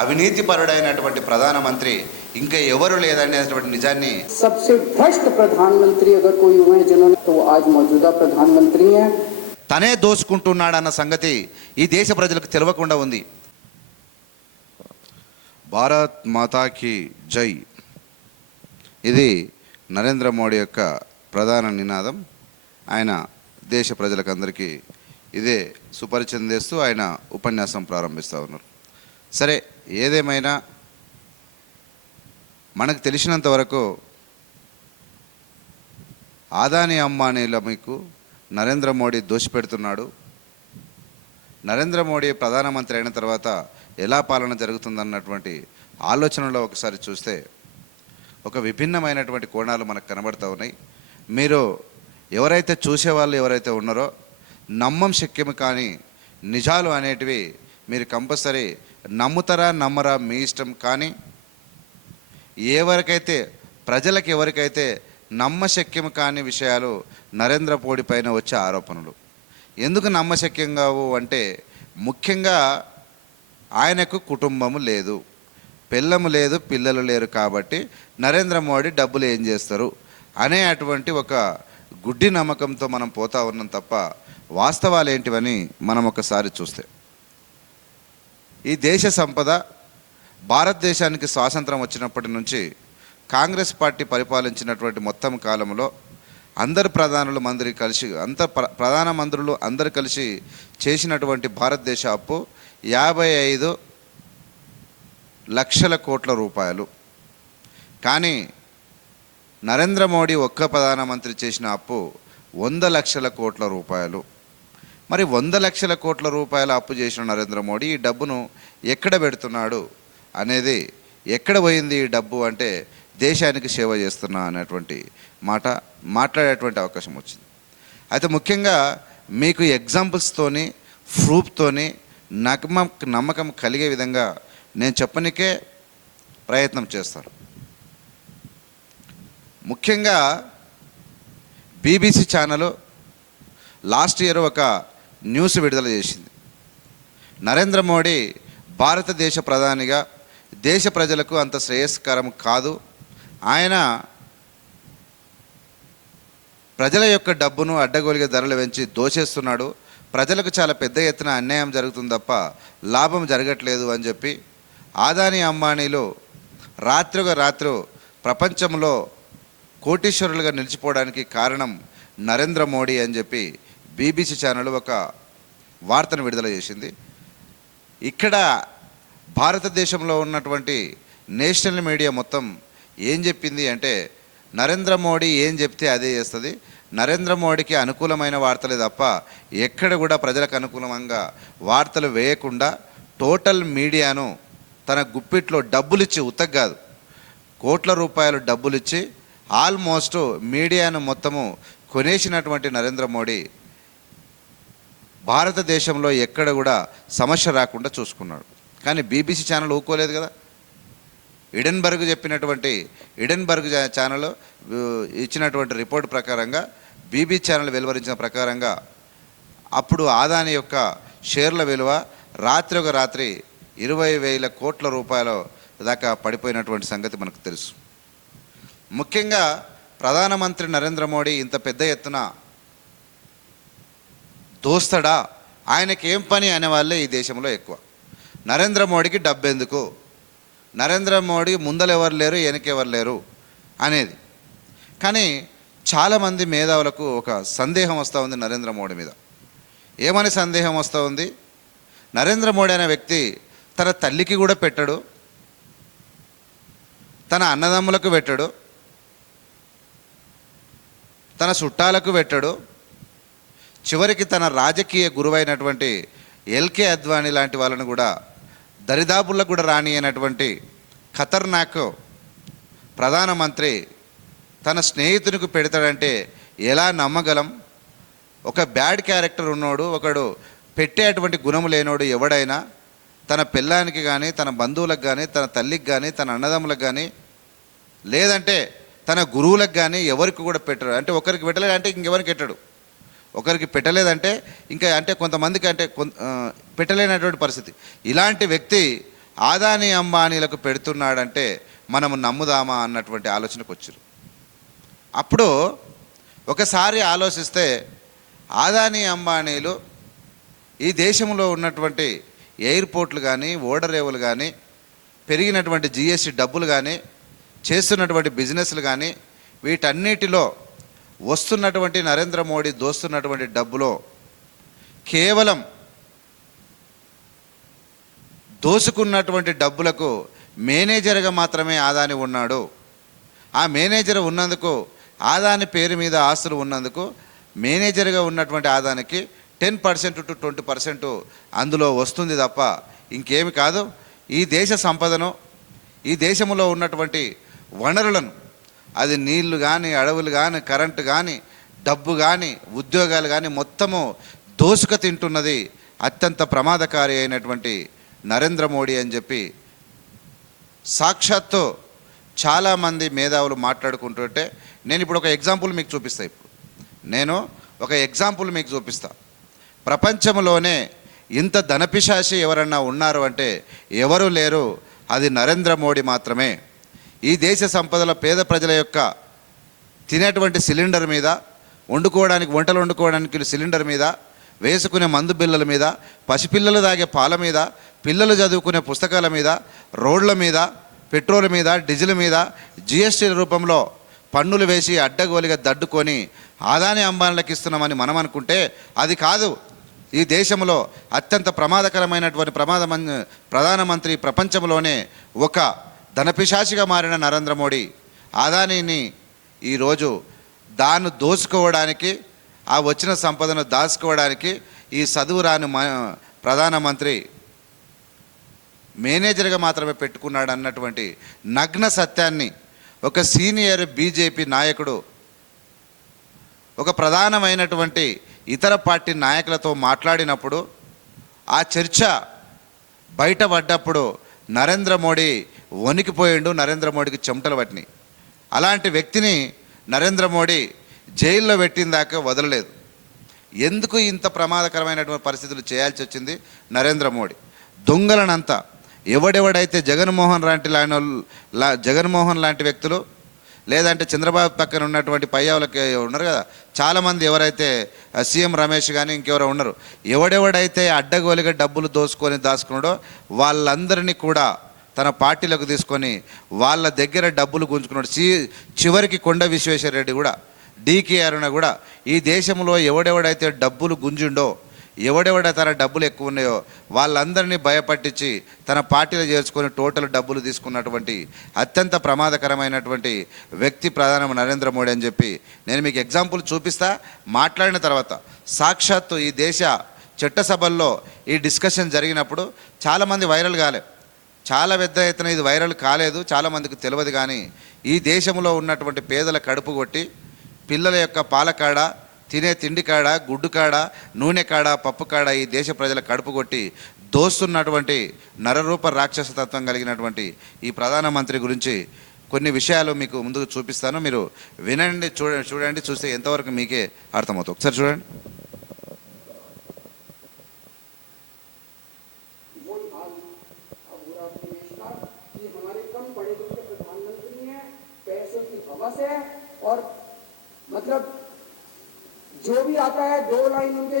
అవినీతి పరుడైనటువంటి ప్రధానమంత్రి ఇంకా ఎవరు లేదనేటువంటి నిజాన్ని सबसे भ्रष्ट प्रधानमंत्री अगर कोई हुए हैं जिन्होंने तो वो आज मौजूदा प्रधानमंत्री हैं। తనే దోచుకుంటున్నాడన్న సంగతి ఈ దేశ ప్రజలకు తెలియకుండా ఉంది. భారత్ మాతాకి జై, ఇది నరేంద్ర మోడీ యొక్క ప్రధాన నినాదం. ఆయన దేశ ప్రజలకందరికీ ఇదే సుపరిచయం చేస్తూ ఆయన ఉపన్యాసం ప్రారంభిస్తూ ఉన్నారు. సరే, ఏదేమైనా మనకు తెలిసినంత వరకు ఆదాని అంబానీల మీకు నరేంద్ర మోడీ దోషిపెడుతున్నాడు. నరేంద్ర మోడీ ప్రధానమంత్రి అయిన తర్వాత ఎలా పాలన జరుగుతుందన్నటువంటి ఆలోచనలో ఒకసారి చూస్తే ఒక విభిన్నమైనటువంటి కోణాలు మనకు కనబడుతూ ఉన్నాయి. మీరు ఎవరైతే చూసేవాళ్ళు ఎవరైతే ఉన్నారో నమ్మం శక్యము కానీ నిజాలు అనేటివి మీరు కంపల్సరీ నమ్ముతారా నమ్మరా మీ ఇష్టం. కానీ ఎవరికైతే ప్రజలకు ఎవరికైతే నమ్మశక్యము కాని విషయాలు నరేంద్ర మోడీ పైన వచ్చే ఆరోపణలు ఎందుకు నమ్మశక్యం కావు అంటే, ముఖ్యంగా ఆయనకు కుటుంబము లేదు, పిల్లము లేదు, పిల్లలు లేరు. కాబట్టి నరేంద్ర మోడీ డబ్బులు ఏం చేస్తారు అనే అటువంటి ఒక గుడ్డి నమ్మకంతో మనం పోతా ఉన్నాం తప్ప వాస్తవాలు ఏంటివని మనం ఒకసారి చూస్తే, ఈ దేశ సంపద భారతదేశానికి స్వాతంత్రం వచ్చినప్పటి నుంచి కాంగ్రెస్ పార్టీ పరిపాలించినటువంటి మొత్తం కాలంలో ప్రధానమంత్రులు అందరు కలిసి చేసినటువంటి భారతదేశ అప్పు 55 లక్షల కోట్ల రూపాయలు. కానీ నరేంద్ర మోడీ ఒక్క ప్రధానమంత్రి చేసిన అప్పు 100 లక్షల కోట్ల రూపాయలు. మరి 100 లక్షల కోట్ల రూపాయల అప్పు చేసిన నరేంద్ర మోడీ ఈ డబ్బును ఎక్కడ పెడుతున్నాడు అనేది, ఎక్కడ పోయింది ఈ డబ్బు అంటే దేశానికి సేవ చేస్తున్నా అనేటువంటి మాట మాట్లాడేటువంటి అవకాశం వచ్చింది. అయితే ముఖ్యంగా మీకు ఎగ్జాంపుల్స్తోని ప్రూఫ్తోని నమ్మకం కలిగే విధంగా నేను చెప్పనికే ప్రయత్నం చేస్తాను. ముఖ్యంగా బీబీసీ ఛానల్ లాస్ట్ ఇయర్ ఒక న్యూస్ విడుదల చేసింది. నరేంద్ర మోడీ భారతదేశ ప్రధానిగా దేశ ప్రజలకు అంత శ్రేయస్కరం కాదు, ఆయన ప్రజల యొక్క డబ్బును అడ్డగోలుగా ధరలు పెంచి దోచేస్తున్నాడు, ప్రజలకు చాలా పెద్ద ఎత్తున అన్యాయం జరుగుతుంది తప్ప లాభం జరగట్లేదు అని చెప్పి ఆదాని అంబానీలు రాత్రిగా రాత్రి ప్రపంచంలో కోటీశ్వరులుగా నిలిచిపోవడానికి కారణం నరేంద్ర మోడీ అని చెప్పి బీబీసీ ఛానల్ ఒక వార్తను విడుదల చేసింది. ఇక్కడ భారతదేశంలో ఉన్నటువంటి నేషనల్ మీడియా మొత్తం ఏం చెప్పింది అంటే, నరేంద్ర మోడీ ఏం చెప్తే అదే చేస్తుంది, నరేంద్ర మోడీకి అనుకూలమైన వార్తలే తప్ప ఎక్కడ కూడా ప్రజలకు అనుకూలంగా వార్తలు వేయకుండా టోటల్ మీడియాను తన గుప్పిట్లో డబ్బులిచ్చి, ఉత్తగ్గాదు కోట్ల రూపాయలు డబ్బులిచ్చి ఆల్మోస్ట్ మీడియాను మొత్తము కొనేసినటువంటి నరేంద్ర మోడీ భారతదేశంలో ఎక్కడ కూడా సమస్య రాకుండా చూసుకున్నాడు. కానీ బీబీసీ ఛానల్ ఊకోలేదు కదా. ఎడెన్బర్గ్ ఛానల్ ఇచ్చినటువంటి రిపోర్ట్ ప్రకారంగా, బీబీసీ ఛానల్ వెలువరించిన ప్రకారంగా అప్పుడు ఆదాని యొక్క షేర్ల విలువ రాత్రి 20,000 కోట్ల రూపాయల దాకా పడిపోయినటువంటి సంగతి మనకు తెలుసు. ముఖ్యంగా ప్రధానమంత్రి నరేంద్ర మోడీ ఇంత పెద్ద ఎత్తున దోస్తడా, ఆయనకి ఏం పని అనే వాళ్ళే ఈ దేశంలో ఎక్కువ. నరేంద్ర మోడీకి డబ్బు ఎందుకు, నరేంద్ర మోడీ ముందలు ఎవరు లేరు వెనకెవరు లేరు అనేది. కానీ చాలామంది మేధావులకు ఒక సందేహం వస్తూ ఉంది నరేంద్ర మోడీ మీద. ఏమని సందేహం వస్తూ ఉంది? నరేంద్ర మోడీ అనే వ్యక్తి తన తల్లికి కూడా పెట్టడు, తన అన్నదమ్ములకు పెట్టడు, తన చుట్టాలకు పెట్టడు, చివరికి తన రాజకీయ గురువైనటువంటి ఎల్కే అద్వానీ లాంటి వాళ్ళను కూడా దరిదాపులకు కూడా రాని అయినటువంటి ఖతర్నాక్ ప్రధానమంత్రి తన స్నేహితునికి పెడతాడంటే ఎలా నమ్మగలం? ఒక బ్యాడ్ క్యారెక్టర్ ఉన్నోడు, ఒకడు పెట్టేటువంటి గుణము లేనోడు ఎవడైనా తన పిల్లానికి కానీ, తన బంధువులకు కానీ, తన తల్లికి కానీ, తన అన్నదమ్ములకు కానీ, లేదంటే తన గురువులకు కానీ ఎవరికి కూడా పెట్టడు. అంటే ఒకరికి పెట్టలేదంటే ఇంకెవరికి పెట్టడు, ఒకరికి పెట్టలేదంటే ఇంకా అంటే కొంతమందికి అంటే పెట్టలేనటువంటి పరిస్థితి. ఇలాంటి వ్యక్తి ఆదాని అంబానీలకు పెడుతున్నాడంటే మనము నమ్ముదామా అన్నటువంటి ఆలోచనకు వచ్చారు. అప్పుడు ఒకసారి ఆలోచిస్తే ఆదాని అంబానీలు ఈ దేశంలో ఉన్నటువంటి ఎయిర్పోర్ట్లు కానీ ఓడరేవులు కానీ పెరిగినటువంటి జిఎస్టీ డబ్బులు కానీ చేస్తున్నటువంటి బిజినెస్లు కానీ వీటన్నిటిలో వస్తున్నటువంటి నరేంద్ర మోడీ దోస్తున్నటువంటి డబ్బులో కేవలం దోసుకున్నటువంటి డబ్బులకు మేనేజర్గా మాత్రమే ఆదాని ఉన్నాడు. ఆ మేనేజర్ ఉన్నందుకు ఆదాని పేరు మీద ఆస్తులు ఉన్నందుకు మేనేజర్గా ఉన్నటువంటి ఆదానికి 10% టు 20% అందులో వస్తుంది తప్ప ఇంకేమి కాదు. ఈ దేశ సంపదను, ఈ దేశంలో ఉన్నటువంటి వనరులను, అది నీళ్లు కానీ, అడవులు కానీ, కరెంటు కానీ, డబ్బు కానీ, ఉద్యోగాలు కానీ మొత్తము దోసుక తింటున్నది అత్యంత ప్రమాదకారి అయినటువంటి నరేంద్ర మోడీ అని చెప్పి సాక్షాత్తు చాలామంది మేధావులు మాట్లాడుకుంటుంటే నేను ఇప్పుడు ఒక ఎగ్జాంపుల్ మీకు చూపిస్తా. నేను ఒక ఎగ్జాంపుల్ మీకు చూపిస్తా. ప్రపంచంలోనే ఇంత ధనపిశాచి ఎవరన్నా ఉన్నారు అంటే ఎవరు లేరు, అది నరేంద్ర మోడీ మాత్రమే. ఈ దేశ సంపదల పేద ప్రజల యొక్క తినేటువంటి సిలిండర్ మీద, వంటలు వండుకోవడానికి సిలిండర్ మీద, వేసుకునే మందు బిల్లల మీద, పసిపిల్లలు తాగే పాల మీద, పిల్లలు చదువుకునే పుస్తకాల మీద, రోడ్ల మీద, పెట్రోల్ మీద, డీజిల్ మీద జిఎస్టీ రూపంలో పన్నులు వేసి అడ్డగోలిగా దడ్డుకొని ఆదాని అంబానీలకు ఇస్తున్నామని మనం అనుకుంటే అది కాదు. ఈ దేశంలో అత్యంత ప్రమాదకరమైనటువంటి ప్రధానమంత్రి ప్రపంచంలోనే ఒక ధనపిశాచిగా మారిన నరేంద్ర మోడీ ఆదానీని ఈరోజు దాన్ని దోచుకోవడానికి, ఆ వచ్చిన సంపదను దాచుకోవడానికి ఈ చదువు రాని ప్రధానమంత్రి మేనేజర్గా మాత్రమే పెట్టుకున్నాడు అన్నటువంటి నగ్న సత్యాన్ని ఒక సీనియర్ బీజేపీ నాయకుడు ఒక ప్రధానమైనటువంటి ఇతర పార్టీ నాయకులతో మాట్లాడినప్పుడు ఆ చర్చ బయటపడ్డప్పుడు నరేంద్ర మోడీ వణికిపోయిండు. నరేంద్ర మోడీకి చెమటలు పట్టినాయి. అలాంటి వ్యక్తిని నరేంద్ర మోడీ జైల్లో పెట్టిన దాకా వదలలేదు. ఎందుకు ఇంత ప్రమాదకరమైనటువంటి పరిస్థితులు చేయాల్సి వచ్చింది నరేంద్ర మోడీ? దొంగలనంతా ఎవడెవడైతే జగన్మోహన్ లాంటి వ్యక్తులు, లేదంటే చంద్రబాబు పక్కన ఉన్నటువంటి పయ్యావులకి ఉన్నారు కదా చాలామంది, ఎవరైతే సీఎం రమేష్ కానీ ఇంకెవరో ఉన్నారు, ఎవడెవడైతే అడ్డగోలిగా డబ్బులు దాచుకున్నాడో వాళ్ళందరినీ కూడా తన పార్టీలకు తీసుకొని వాళ్ళ దగ్గర డబ్బులు గుంజుకున్నాడు. చివరికి కొండ విశ్వేశ్వరరెడ్డి కూడా, డీకే అరుణ కూడా ఈ దేశంలో ఎవడెవడైతే డబ్బులు గుంజుండో, ఎవడెవడ తన డబ్బులు ఎక్కువ ఉన్నాయో వాళ్ళందరినీ భయపట్టించి తన పార్టీలో చేర్చుకొని టోటల్ డబ్బులు తీసుకున్నటువంటి అత్యంత ప్రమాదకరమైనటువంటి వ్యక్తి ప్రధాని నరేంద్ర మోడీ అని చెప్పి నేను మీకు ఎగ్జాంపుల్ చూపిస్తా. మాట్లాడిన తర్వాత సాక్షాత్తు ఈ దేశ చట్టసభల్లో ఈ డిస్కషన్ జరిగినప్పుడు చాలామంది వైరల్ కాలే, చాలా పెద్ద ఎత్తున ఇది వైరల్ కాలేదు, చాలామందికి తెలియదు. కానీ ఈ దేశంలో ఉన్నటువంటి పేదల కడుపు కొట్టి పిల్లల యొక్క పాలకాడ, తినే తిండి కాడ, గుడ్డు కాడ, నూనె కాడ, పప్పు కాడ ఈ దేశ ప్రజల కడుపు కొట్టి దోస్తున్నటువంటి నరరూప రాక్షసతత్వం కలిగినటువంటి ఈ ప్రధానమంత్రి గురించి కొన్ని విషయాలు మీకు ముందుకు చూపిస్తాను. మీరు వినండి, చూడండి. చూస్తే ఎంతవరకు మీకే అర్థమవుతుంది. ఒకసారి చూడండి. मतलब जो भी आता है 2 लाइन उनके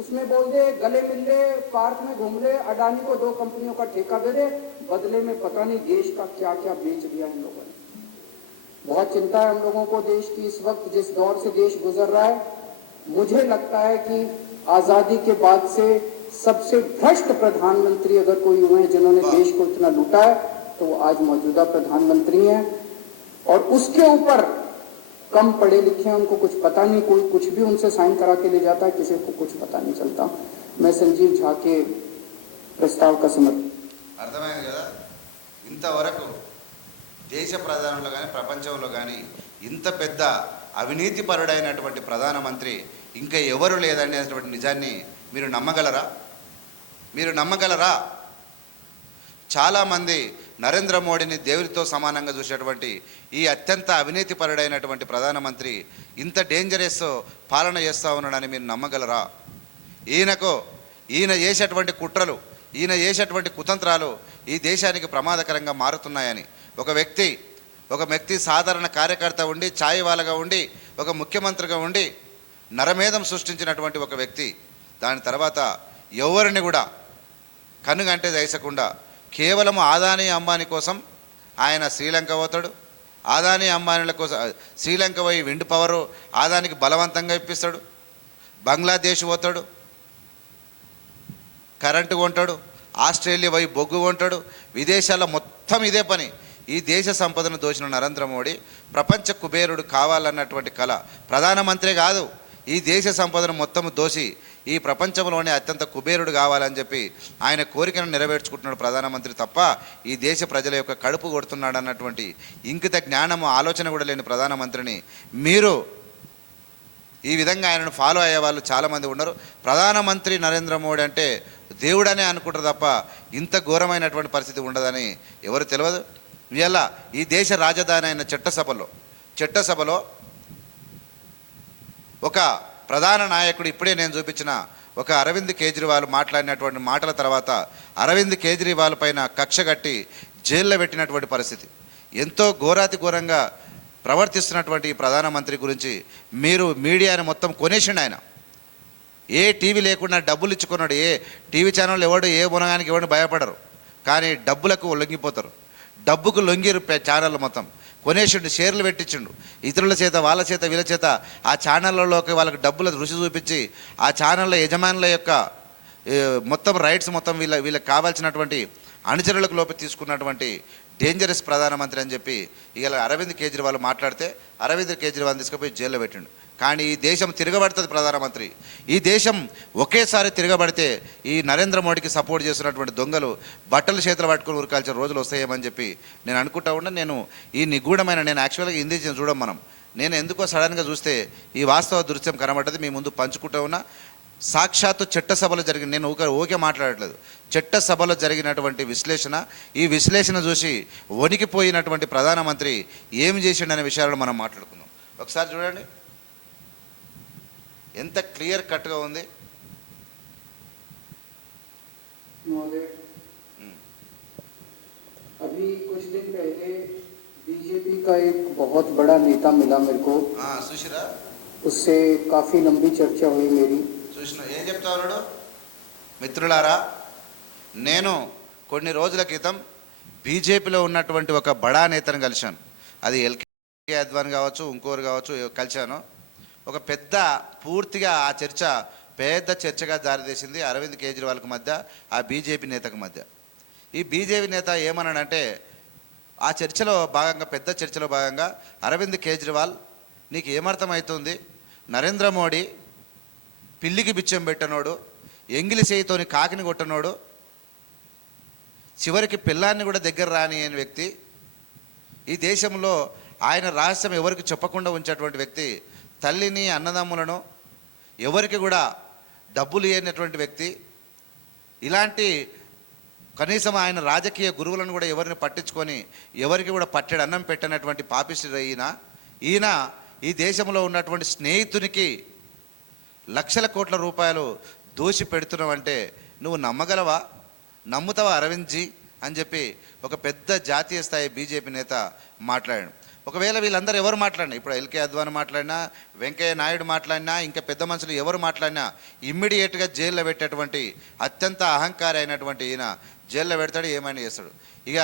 उसमें बोल दे, गले मिल ले, पार्क में घूम ले, अडानी को 2 कंपनियों का ठेका दे दे, बदले में पता नहीं देश का क्या क्या बेच दिया इन लोगों ने। बहुत चिंता है हम लोगों को देश की इस वक्त जिस दौर से देश गुजर रहा है। मुझे लगता है कि आजादी के बाद से सबसे भ्रष्ट प्रधानमंत्री अगर कोई हुए हैं जिन्होंने देश को इतना लूटा है तो वो आज मौजूदा प्रधानमंत्री हैं। और उसके ऊपर कम पढ़े लिखे हैं, उनको कुछ पता नहीं, कोई कुछ भी उनसे साइन करा के ले जाता है, किसी को कुछ पता नहीं चलता। मैं संजीव झा के प्रस्ताव का समर्थन। అర్థమైంది కదా? ఇంతవరకు దేశ ప్రధానంలో కానీ ప్రపంచంలో కానీ ఇంత పెద్ద అవినీతి పరుడైనటువంటి ప్రధానమంత్రి ఇంకా ఎవరు లేదనేటువంటి నిజాన్ని మీరు నమ్మగలరా? మీరు నమ్మగలరా? చాలామంది నరేంద్ర మోడీని దేవుడితో సమానంగా చూసేటువంటి ఈ అత్యంత అవినీతి పరుడైనటువంటి ప్రధానమంత్రి ఇంత డేంజరస్ పాలన చేస్తూ ఉన్నాడని మీరు నమ్మగలరా? ఈయన చేసేటువంటి కుట్రలు, ఈయన చేసేటువంటి కుతంత్రాలు ఈ దేశానికి ప్రమాదకరంగా మారుతున్నాయని ఒక వ్యక్తి సాధారణ కార్యకర్త ఉండి ఛాయవాలగా ఉండి ఒక ముఖ్యమంత్రిగా ఉండి నరమేధం సృష్టించినటువంటి ఒక వ్యక్తి దాని తర్వాత ఎవరిని కూడా కనుగంటే దయసకుండా కేవలం ఆదాని అంబానీ కోసం ఆయన శ్రీలంక పోతాడు. ఆదాని అంబానీల కోసం శ్రీలంక పోయి విండ్ పవరు ఆదానికి బలవంతంగా ఇప్పిస్తాడు. బంగ్లాదేశ్ పోతాడు, కరెంటు కొంటాడు. ఆస్ట్రేలియా పోయి బొగ్గు కొంటాడు. విదేశాల్లో మొత్తం ఇదే పని. ఈ దేశ సంపదను దోచిన నరేంద్ర మోడీ ప్రపంచ కుబేరుడు కావాలన్నటువంటి కళ. ప్రధానమంత్రి కాదు, ఈ దేశ సంపదను మొత్తం దోసి ఈ ప్రపంచంలోనే అత్యంత కుబేరుడు కావాలని చెప్పి ఆయన కోరికను నెరవేర్చుకుంటున్నాడు ప్రధానమంత్రి తప్ప ఈ దేశ ప్రజల యొక్క కడుపు కొడుతున్నాడు అన్నటువంటి ఇంకిత జ్ఞానము ఆలోచన కూడా లేని ప్రధానమంత్రిని మీరు ఈ విధంగా ఆయనను ఫాలో అయ్యే వాళ్ళు చాలామంది ఉన్నారు. ప్రధానమంత్రి నరేంద్ర మోడీ అంటే దేవుడనే అనుకుంటారు తప్ప ఇంత ఘోరమైనటువంటి పరిస్థితి ఉండదని ఎవరు తెలియదు. ఇవాళ ఈ దేశ రాజధాని అయిన చట్టసభలో ఒక ప్రధాన నాయకుడు ఇప్పుడే నేను చూపించిన ఒక అరవింద్ కేజ్రీవాల్ మాట్లాడినటువంటి మాటల తర్వాత అరవింద్ కేజ్రీవాల్ పైన కక్ష కట్టి జైల్లో పెట్టినటువంటి పరిస్థితి. ఎంతో ఘోరాతి ఘోరంగా ప్రవర్తిస్తున్నటువంటి ఈ ప్రధానమంత్రి గురించి మీరు మీడియాని మొత్తం కొనేసిండు. ఆయన ఏ టీవీ లేకుండా డబ్బులు ఇచ్చుకున్నాడు. ఏ టీవీ ఛానల్ ఎవడు ఏ మునగానికి ఎవడు భయపడరు, కానీ డబ్బులకు లొంగిపోతారు. డబ్బుకు లొంగిరు ఛానల్ మొత్తం కొనేసిండు, షేర్లు పెట్టించిండు. ఇతరుల చేత వాళ్ళ చేత వీళ్ళ చేత ఆ ఛానళ్ళలోకి వాళ్ళకి డబ్బుల రుచి చూపించి ఆ ఛానళ్ళ యజమానుల యొక్క మొత్తం రైట్స్ మొత్తం వీళ్ళకి కావాల్సినటువంటి అనుచరులకు లోపి తీసుకున్నటువంటి డేంజరస్ ప్రధానమంత్రి అని చెప్పి ఇవాళ అరవింద్ కేజ్రీవాల్ మాట్లాడితే అరవింద్ కేజ్రీవాల్ తీసుకుపోయి జైల్లో పెట్టిండు. కానీ ఈ దేశం తిరగబడుతుంది ప్రధానమంత్రి. ఈ దేశం ఒకేసారి తిరగబడితే ఈ నరేంద్ర మోడీకి సపోర్ట్ చేస్తున్నటువంటి దొంగలు బట్టలు చేతులు పట్టుకుని ఉరకాల్సిన రోజులు వస్తాయేమని చెప్పి నేను అనుకుంటా ఉన్నా. నేను ఈ నిగూఢమైన నేను యాక్చువల్గా హిందీ చూడం నేను ఎందుకో సడన్గా చూస్తే ఈ వాస్తవ దృశ్యం కనబడ్డది మీ ముందు పంచుకుంటా ఉన్నా. సాక్షాత్తు చట్టసభలో జరిగిన నేను ఓకే మాట్లాడట్లేదు, చట్టసభలో జరిగినటువంటి విశ్లేషణ, ఈ విశ్లేషణ చూసి వణికిపోయినటువంటి ప్రధానమంత్రి ఏం చేసిండనే విషయాలను మనం మాట్లాడుకుందాం. ఒకసారి చూడండి ఎంత క్లియర్ కట్గా ఉంది. अभी कुछ दिन पहले बीजेपी का एक बहुत बड़ा नेता मिला मेरे को, सुशीरा उससे काफी लंबी चर्चा हुई मेरी. చూసిన ఏం చెప్తా ఉన్నాడు మిత్రులారా, నేను కొన్ని రోజుల క్రితం బీజేపీలో ఉన్నటువంటి ఒక బడా నేతను కలిశాను. అది ఎల్కే అద్వానీ కావచ్చు, ఇంకోరు కావచ్చు, కలిశాను. ఒక పెద్ద పూర్తిగా ఆ చర్చ పెద్ద చర్చగా దారితీసింది అరవింద్ కేజ్రీవాల్కి మధ్య, ఆ బీజేపీ నేతకు మధ్య. ఈ బీజేపీ నేత ఏమన్నాడంటే ఆ చర్చలో భాగంగా, పెద్ద చర్చలో భాగంగా అరవింద్ కేజ్రీవాల్ నీకు ఏమర్థమవుతుంది, నరేంద్ర మోడీ పిల్లికి బిచ్చం పెట్టనోడు, ఎంగిలి చేయితోని కాకిని కొట్టనోడు, చివరికి పిల్లాన్ని కూడా దగ్గర రాని అనే వ్యక్తి, ఈ దేశంలో ఆయన రహస్యం ఎవరికి చెప్పకుండా ఉంచేటువంటి వ్యక్తి, తల్లిని అన్నదమ్ములను ఎవరికి కూడా డబ్బులు ఇవ్వనటువంటి వ్యక్తి, ఇలాంటి కనీసం ఆయన రాజకీయ గురువులను కూడా ఎవరిని పట్టించుకొని ఎవరికి కూడా పట్టెడు అన్నం పెట్టినటువంటి పాపిష్టి ఈయన ఈ దేశంలో ఉన్నటువంటి స్నేహితునికి లక్షల కోట్ల రూపాయలు దోషి పెడుతున్నావంటే నువ్వు నమ్మగలవా, నమ్ముతావా అరవింద్జీ అని చెప్పి ఒక పెద్ద జాతీయ స్థాయి బీజేపీ నేత మాట్లాడాడు. ఒకవేళ వీళ్ళందరూ ఎవరు మాట్లాడినా, ఇప్పుడు ఎల్కే అద్వానీ మాట్లాడినా, వెంకయ్య నాయుడు మాట్లాడినా, ఇంకా పెద్ద మనుషులు ఎవరు మాట్లాడినా ఇమ్మీడియట్గా జైల్లో పెట్టేటువంటి అత్యంత అహంకారి అయినటువంటి ఈయన జైల్లో పెడతాడు, ఏమైనా చేస్తాడు. ఇక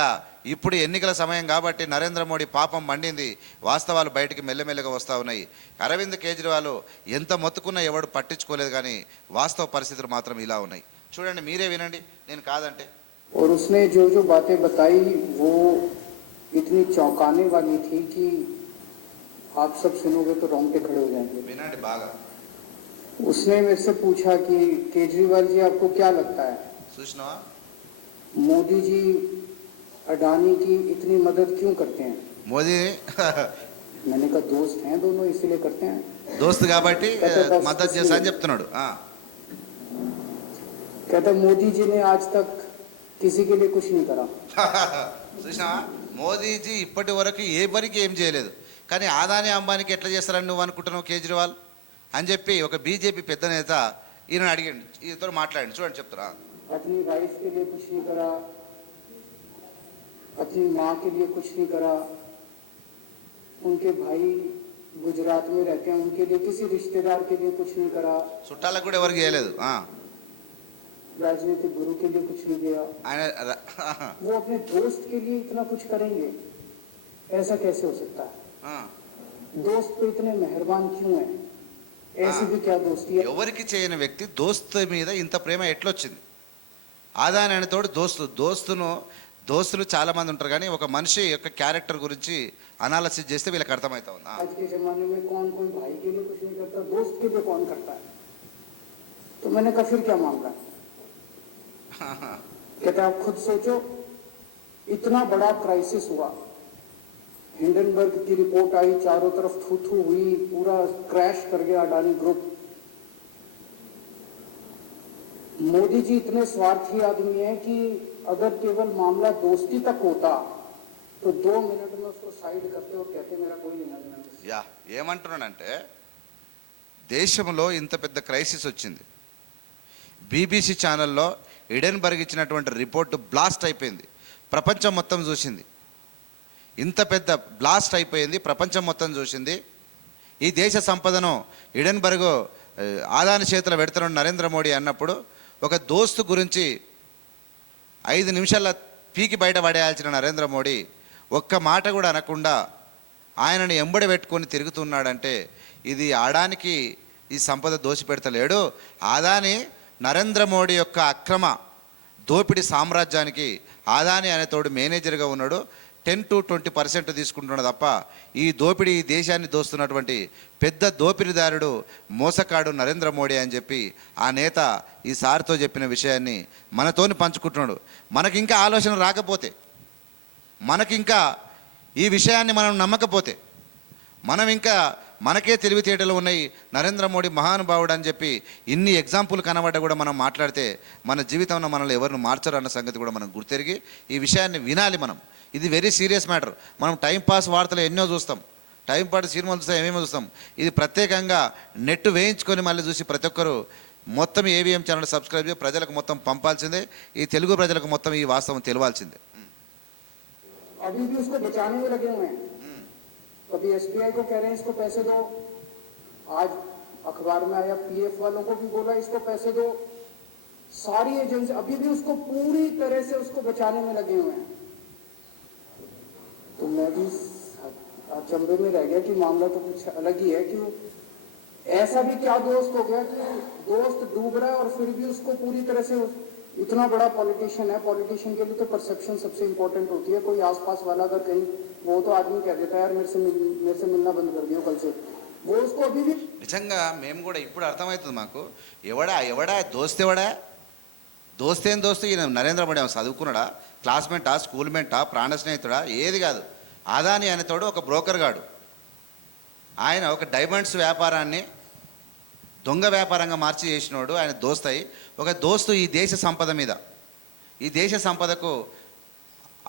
ఇప్పుడు ఎన్నికల సమయం కాబట్టి నరేంద్ర మోడీ పాపం మండింది, వాస్తవాలు బయటికి మెల్లమెల్లగా వస్తూ ఉన్నాయి. అరవింద్ కేజ్రీవాల్ ఎంత మొత్తుకున్నా ఎవడు పట్టించుకోలేదు, కానీ వాస్తవ పరిస్థితులు మాత్రం ఇలా ఉన్నాయి. చూడండి, మీరే వినండి, నేను కాదంటే. और उसने जो जो बातें बताई वो इतनी चौंकाने वाली थी कि आप सब सुनोगे तो रोंगटे खड़े हो जाएंगे. विनाटी बागा. उसने मेरे से पूछा कि केजरीवाल जी आपको क्या लगता है, सूचना मोदी जी अडानी की इतनी मदद क्यों करते हैं? मोदी मैंने कहा दोस्त हैं दोनों, इसीलिए करते हैं. दोस्त కాబట్టి మద్దతు చేశారని చెప్తున్నాడు. कहता मोदी जी ने आज तक किसी के लिए कुछ नहीं करा. చూసినా మోదీజీ ఇప్పటి వరకు ఎవరికి ఏం చేయలేదు, కానీ ఆదాని అంబానీకి ఎట్లా చేస్తారని నువ్వు అనుకుంటున్నావు కేజ్రీవాల్ అని చెప్పి ఒక బీజేపీ పెద్ద నేత ఈయన అడిగాడు, ఈయనతో మాట్లాడండి. చూడండి చెప్తారా. अपनी वाइफ के लिए कुछ नहीं करा, अपनी माँ के लिए कुछ नहीं करा, उनके भाई गुजरात में रहते हैं उनके लिए, किसी रिश्तेदार के लिए कुछ नहीं करा, చుట్టాలకు కూడా ఎవరికి చేయలేదు राजनीतिक गुरु के लिए कुछ नहीं किया, ఆయన वो अपने दोस्त के लिए इतना कुछ करेंगे? ऐसा कैसे हो सकता है? दोस्त तो इतने मेहरबान क्यों हैं? ऐसी भी क्या दोस्ती है? ఎవరికి చేయని వ్యక్తి దోస్తు మీద ఇంత ప్రేమ ఎట్లొచ్చింది? ఆదాని అనే తోడు దోస్తులు చాలా మంది ఉంటారు, కానీ ఒక మనిషి యొక్క క్యారెక్టర్ గురించి అనాలసిస్ చేస్తే వీళ్ళకి అర్థమవుతా ఉంది. आज के जमाने में कौन कोई भाई के लिए कुछ नहीं करता, दोस्त के लिए कौन करता है? तो मैंने कहा फिर क्या मामला है? कहते आप खुद सोचो, इतना बड़ा क्राइसिस हुआ, हिंडनबर्ग की रिपोर्ट आई, चारों तरफ थू थू हुई, पूरा क्रैश कर गया अडानी ग्रुप. मोदी जी इतने स्वार्थी आदमी हैं कि अगर केवल मामला दोस्ती तक होता तो 2 मिनट में उसको साइड करते और कहते मेरा कोई लेना देना नहीं. యా ఏమంటున్నానంటే, దేశంలో ఇంత పెద్ద క్రైసిస్ వచ్చింది, బీబీసీ ఛానల్లో ఎడెన్బర్గ్ ఇచ్చినటువంటి రిపోర్టు బ్లాస్ట్ అయిపోయింది, ప్రపంచం మొత్తం చూసింది. ఇంత పెద్ద బ్లాస్ట్ అయిపోయింది, ప్రపంచం మొత్తం చూసింది. ఈ దేశ సంపదను ఎడెన్బర్గ్ ఆదాని చేతిలో పెడుతున్నాడు నరేంద్ర మోడీ అన్నప్పుడు, ఒక దోస్తు గురించి 5 నిమిషాల పీకి బయట పడేయాల్సిన నరేంద్ర మోడీ ఒక్క మాట కూడా అనకుండా ఆయనను ఎంబడి పెట్టుకొని తిరుగుతున్నాడంటే, ఇది ఆడానికి ఈ సంపద దోచిపెడతలేడు. ఆదాని నరేంద్ర మోడీ యొక్క అక్రమ దోపిడీ సామ్రాజ్యానికి ఆదాని అనే తోడు మేనేజర్గా ఉన్నాడు. 10-20% తీసుకుంటున్నాడు తప్ప ఈ దోపిడీ, ఈ దేశాన్ని దోస్తున్నటువంటి పెద్ద దోపిడీదారుడు మోసకాడు నరేంద్ర మోడీ అని చెప్పి ఆ నేత ఈ సార్తో చెప్పిన విషయాన్ని మనతోని పంచుకుంటున్నాడు. మనకింకా ఆలోచన రాకపోతే, మనకింకా ఈ విషయాన్ని మనం నమ్మకపోతే, మనం ఇంకా మనకే తెలివితేటలు ఉన్నాయి, నరేంద్ర మోడీ మహానుభావుడు అని చెప్పి ఇన్ని ఎగ్జాంపుల్ కనబడ్డా కూడా మనం మాట్లాడితే మన జీవితంలో మనల్ని ఎవరిని మార్చరు అన్న సంగతి కూడా మనం గుర్తెరిగి ఈ విషయాన్ని వినాలి. మనం ఇది వెరీ సీరియస్ మ్యాటర్. మనం టైంపాస్ వార్తలు ఎన్నో చూస్తాం, టైంపాస్ సినిమాలు చూస్తాం, ఏమేమో చూస్తాం. ఇది ప్రత్యేకంగా నెట్ వేయించుకొని మళ్ళీ చూసి ప్రతి ఒక్కరు మొత్తం ఏవిఎం ఛానల్ సబ్స్క్రైబ్ చేసి ప్రజలకు మొత్తం పంపాల్సిందే, ఈ తెలుగు ప్రజలకు మొత్తం ఈ వాస్తవం తెలియాల్సిందే. अभी भी उसको बचाने में लगे हुए हैं. कभी एसबीआई को कह रहे हैं इसको पैसे दो, आज अखबार में आया पीएफ वालों को भी बोला इसको पैसे दो. सारी एजेंसी अभी भी उसको पूरी तरह से उसको बचाने में लगे हुए हैं. तो मैं भी अचंभे में रह गया कि मामला तो कुछ अलग ही है कि ऐसा भी क्या दोस्त हो गया कि दोस्त डूब रहा है और फिर भी उसको पूरी तरह से, इतना बड़ा पॉलिटिशियन है, पॉलिटिशियन के लिए तो परसेप्शन सबसे इंपॉर्टेंट होती है. कोई आसपास वाला अगर कहीं वो तो आदमी कह देता है यार मेरे से मिलना बंद कर दियो कल से, वो उसको अभी भी. నిజంగా మేము కూడా ఇప్పుడు అర్థమవుతుంది మాకు, ఎవడా దోస్తేం దోస్తు. ఈయన నరేంద్ర మోడీ చదువుకున్నాడా, క్లాస్మేటా, స్కూల్మేటా, ప్రాణ స్నేహితుడా, ఏది కాదు. ఆదాని అనేతోడు ఒక బ్రోకర్ గాడు. ఆయన ఒక డైమండ్స్ వ్యాపారాన్ని దొంగ వ్యాపారంగా మార్చి చేసినోడు ఆయన దోస్తయి. ఒక దోస్తు ఈ దేశ సంపద మీద, ఈ దేశ సంపదకు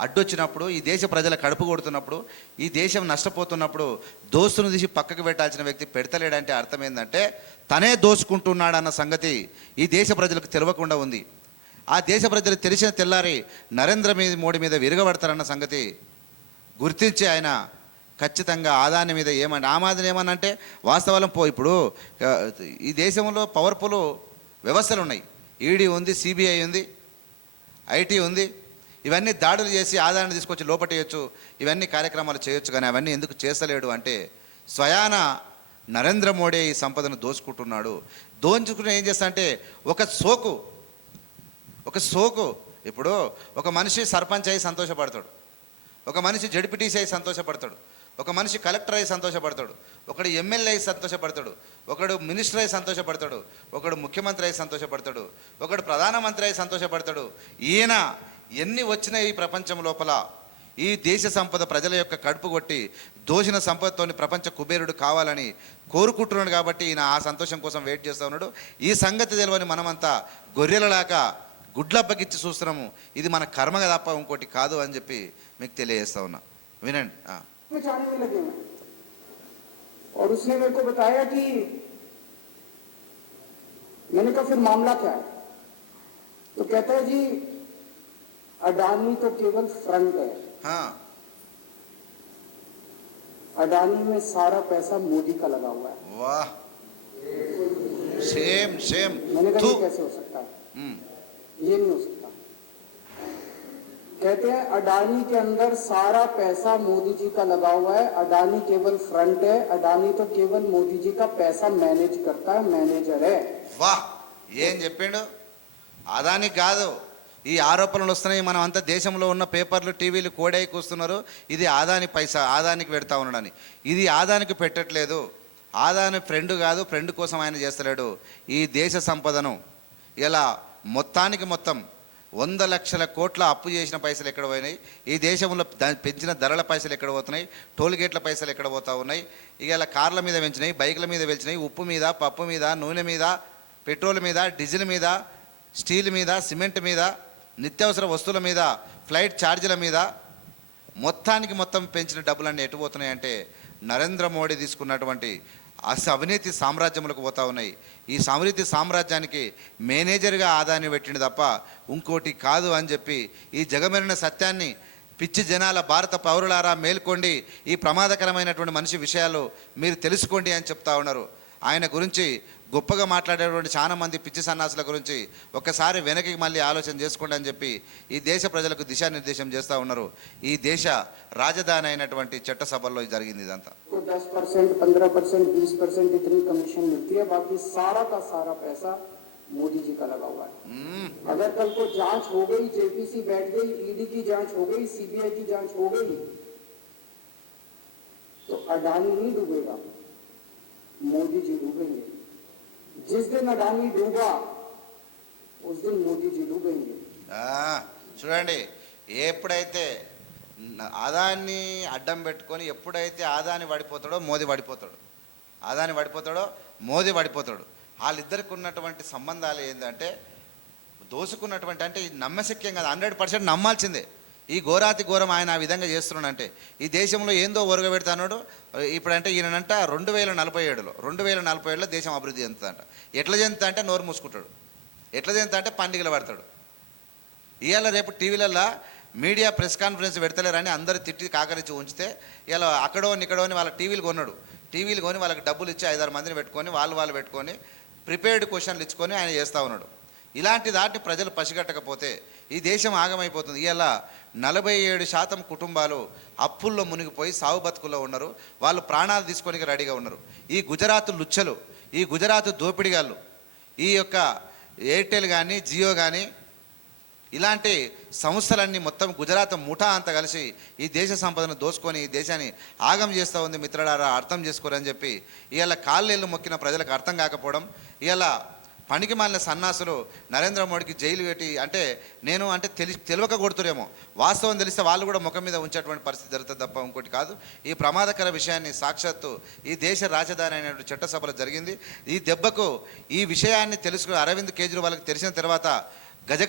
అడ్డొచ్చినప్పుడు, ఈ దేశ ప్రజల కడుపు కొడుతున్నప్పుడు, ఈ దేశం నష్టపోతున్నప్పుడు దోస్తును తీసి పక్కకు పెట్టాల్సిన వ్యక్తి పెడతలేడంటే అర్థం ఏంటంటే తనే దోచుకుంటున్నాడన్న సంగతి ఈ దేశ ప్రజలకు తెలియకుండా ఉంది. ఆ దేశ ప్రజలు తెలిసిన తెల్లారి నరేంద్ర మోడీ మీద విరగబడతారన్న సంగతి గుర్తించి ఆయన ఖచ్చితంగా ఆదాని మీద ఆమాదిని ఏమనంటే వాస్తవాలం ఇప్పుడు ఈ దేశంలో పవర్ఫుల్ వ్యవస్థలు ఉన్నాయి. ఈడీ ఉంది, సిబిఐ ఉంది, ఐటీ ఉంది. ఇవన్నీ దాడులు చేసి ఆదాయాన్ని తీసుకొచ్చి లోపటేయచ్చు, ఇవన్నీ కార్యక్రమాలు చేయొచ్చు. కానీ అవన్నీ ఎందుకు చేస్తలేడు అంటే స్వయాన నరేంద్ర మోడీ ఈ సంపదను దోచుకుంటున్నాడు. దోచుకుని ఏం చేస్తా అంటే ఒక సోకు ఇప్పుడు ఒక మనిషి సర్పంచ్ అయి సంతోషపడతాడు, ఒక మనిషి జడ్పీటీసీ అయి సంతోషపడతాడు, ఒక మనిషి కలెక్టర్ అయి సంతోషపడతాడు, ఒకడు ఎమ్మెల్యే అయి సంతోషపడతాడు, ఒకడు మినిస్టర్ అయి సంతోషపడతాడు, ఒకడు ముఖ్యమంత్రి అయి సంతోషపడతాడు, ఒకడు ప్రధానమంత్రి అయి సంతోషపడతాడు. ఈయన ఎన్ని వచ్చినా ఈ ప్రపంచం లోపల ఈ దేశ సంపద ప్రజల యొక్క కడుపు కొట్టి దోషిన సంపదతోని ప్రపంచ కుబేరుడు కావాలని కోరుకుంటున్నాడు. కాబట్టి ఈయన ఆ సంతోషం కోసం వెయిట్ చేస్తూ ఉన్నాడు. ఈ సంగతి తెలియని మనమంతా గొర్రెలలాగా గుడ్లబ్బగిచ్చి చూస్తున్నాము. ఇది మన కర్మగా తప్ప ఇంకోటి కాదు అని చెప్పి మీకు తెలియజేస్తా ఉన్నా. వినండి. और उसने मेरे को बताया कि मैंने कहा फिर मामला क्या है? तो कहता है जी अडानी तो केवल फ्रंट है, हाँ, अडानी में सारा पैसा मोदी का लगा हुआ है। वाह, सेम सेम। मैंने कहा तू ये कैसे हो सकता है? हम्म, ये नहीं हो सकता। कहते हैं अडानी के अंदर सारा पैसा मोदी जी का लगा हुआ है, अडानी केवल फ्रंट है, अडानी तो केवल मोदी जी का पैसा मैनेज करता है, मैनेजर है। వాహ్, ఏం చెప్పిండు? అదానికి కాదు ఈ ఆరోపణలు వస్తున్నాయి. మనం అంతా దేశంలో ఉన్న పేపర్లు టీవీలు కోడైకి వస్తున్నారు. ఇది ఆదాని పైసా, ఆదానికి పెడతా ఉన్నాడని. ఇది ఆదానికి పెట్టట్లేదు. ఆదాని ఫ్రెండ్ కాదు, ఫ్రెండ్ కోసం ఆయన చేస్తలేడు. ఈ దేశ సంపదను ఇలా మొత్తానికి మొత్తం 100 లక్షల కోట్ల అప్పు చేసిన పైసలు ఎక్కడ పోయినాయి? ఈ దేశంలో పెంచిన ధరల పైసలు ఎక్కడ పోతున్నాయి? టోల్ గేట్ల పైసలు ఎక్కడ పోతా ఉన్నాయి? ఇక ఇలా కార్ల మీద పెంచినాయి, బైకుల మీద పెంచినాయి, ఉప్పు మీద, పప్పు మీద, నూనె మీద, పెట్రోల్ మీద, డీజిల్ మీద, స్టీల్ మీద, సిమెంట్ మీద, నిత్యావసర వస్తువుల మీద, ఫ్లైట్ ఛార్జీల మీద మొత్తానికి మొత్తం పెంచిన డబ్బులన్నీ ఎటు పోతున్నాయంటే నరేంద్ర మోడీ తీసుకున్నటువంటి అవినీతి సామ్రాజ్యములకు పోతా ఉన్నాయి. ఈ అవినీతి సామ్రాజ్యానికి మేనేజర్గా ఆదాన్ని పెట్టిండు తప్ప ఇంకోటి కాదు అని చెప్పి ఈ జగమెరిన సత్యాన్ని పిచ్చి జనాల భారత పౌరులారా మేల్కోండి, ఈ ప్రమాదకరమైనటువంటి మనిషి విషయాలు మీరు తెలుసుకోండి అని చెప్తా ఉన్నారు. ఆయన గురించి గొప్పగా మాట్లాడేటువంటి చాలా మంది పిచ్చి సన్నాసుల గురించి ఒక్కసారి వెనక్కి మళ్ళీ ఆలోచన చేసుకోండి అని చెప్పి ఈ దేశ ప్రజలకు దిశానిర్దేశం చేస్తూ ఉన్నారు. ఈ దేశ రాజధాని అయినటువంటి చట్టసభల్లో జరిగింది ఇదంతా. 10%, 15%, 20% इतनी कमीशन मिलती है, बाकी सारा का सारा पैसा मोदी जी का लगा हुआ है। अगर कल को जांच हो गई, जेपीसी बैठ गई, ईडी की जांच हो गई, सीबीआई की जांच हो गई, तो अडानी नहीं डूबेगा, मोदी जी डूबेंगे। जिस दिन अडानी डूबा उस दिन मोदी जी डूबेंगे। చూడండి, ఎప్పుడైతే ఆదాన్ని అడ్డం పెట్టుకొని ఎప్పుడైతే ఆదాని పడిపోతాడో మోదీ పడిపోతాడు, ఆదాని పడిపోతాడో మోదీ పడిపోతాడు. వాళ్ళిద్దరికి ఉన్నటువంటి సంబంధాలు ఏంటంటే దోసుకున్నటువంటి, అంటే ఇది నమ్మశక్యం కాదు, 100% నమ్మాల్సిందే. ఈ ఘోరాతి ఘోరం ఆయన ఆ విధంగా చేస్తున్నాడంటే ఈ దేశంలో ఏందో ఒరగబెడతాడు. ఇప్పుడంటే ఈయనంట 2047లో దేశం అభివృద్ధి చెందుతుందంట. ఎట్లా చెందుతా అంటే నోరు మూసుకుంటాడు, ఎట్లా చెందుతా అంటే పండుగలు పడతాడు. ఇవాళ రేపు టీవీలలో మీడియా ప్రెస్ కాన్ఫరెన్స్ పెడతలేరని అందరూ తిట్టి కాకరించి ఉంచితే ఇలా అక్కడో నిక్కడోని వాళ్ళ టీవీలు కొన్నాడు. టీవీలు కొని వాళ్ళకి డబ్బులు ఇచ్చి 5-6 మందిని పెట్టుకొని వాళ్ళు పెట్టుకొని ప్రిపేర్డ్ క్వశ్చన్లు ఇచ్చుకొని ఆయన చేస్తూ ఉన్నాడు. ఇలాంటి దాటిని ప్రజలు పసిగట్టకపోతే ఈ దేశం ఆగమైపోతుంది. ఇలా 47% కుటుంబాలు అప్పుల్లో మునిగిపోయి సాగు బతుకుల్లో ఉన్నారు. వాళ్ళు ప్రాణాలు తీసుకొని రెడీగా ఉన్నారు. ఈ గుజరాత్ లుచ్చలు, ఈ గుజరాత్ దోపిడిగాళ్ళు, ఈ యొక్క ఎయిర్టెల్ కానీ జియో కానీ ఇలాంటి సంస్థలన్నీ మొత్తం గుజరాత్ ముఠా అంతా కలిసి ఈ దేశ సంపదను దోసుకొని ఈ దేశాన్ని ఆగం చేస్తూ ఉంది. మిత్రులారా, అర్థం చేసుకోరని చెప్పి ఇవాళ కాళ్ళేళ్ళు మొక్కిన ప్రజలకు అర్థం కాకపోవడం, ఇవాళ పనికి మాలిన సన్నాసులు నరేంద్ర మోడీకి జైలు పెట్టి అంటే తెలియక కొడుతురేమో, వాస్తవం తెలిస్తే వాళ్ళు కూడా ముఖం మీద ఉంచేటువంటి పరిస్థితి జరుగుతుంది తప్ప ఇంకోటి కాదు. ఈ ప్రమాదకర విషయాన్ని సాక్షాత్తు ఈ దేశ రాజధాని అయినటువంటి చట్టసభలో జరిగింది. ఈ దెబ్బకు ఈ విషయాన్ని తెలుసుకుని అరవింద్ కేజ్రీవాల్కి తెలిసిన తర్వాత గజ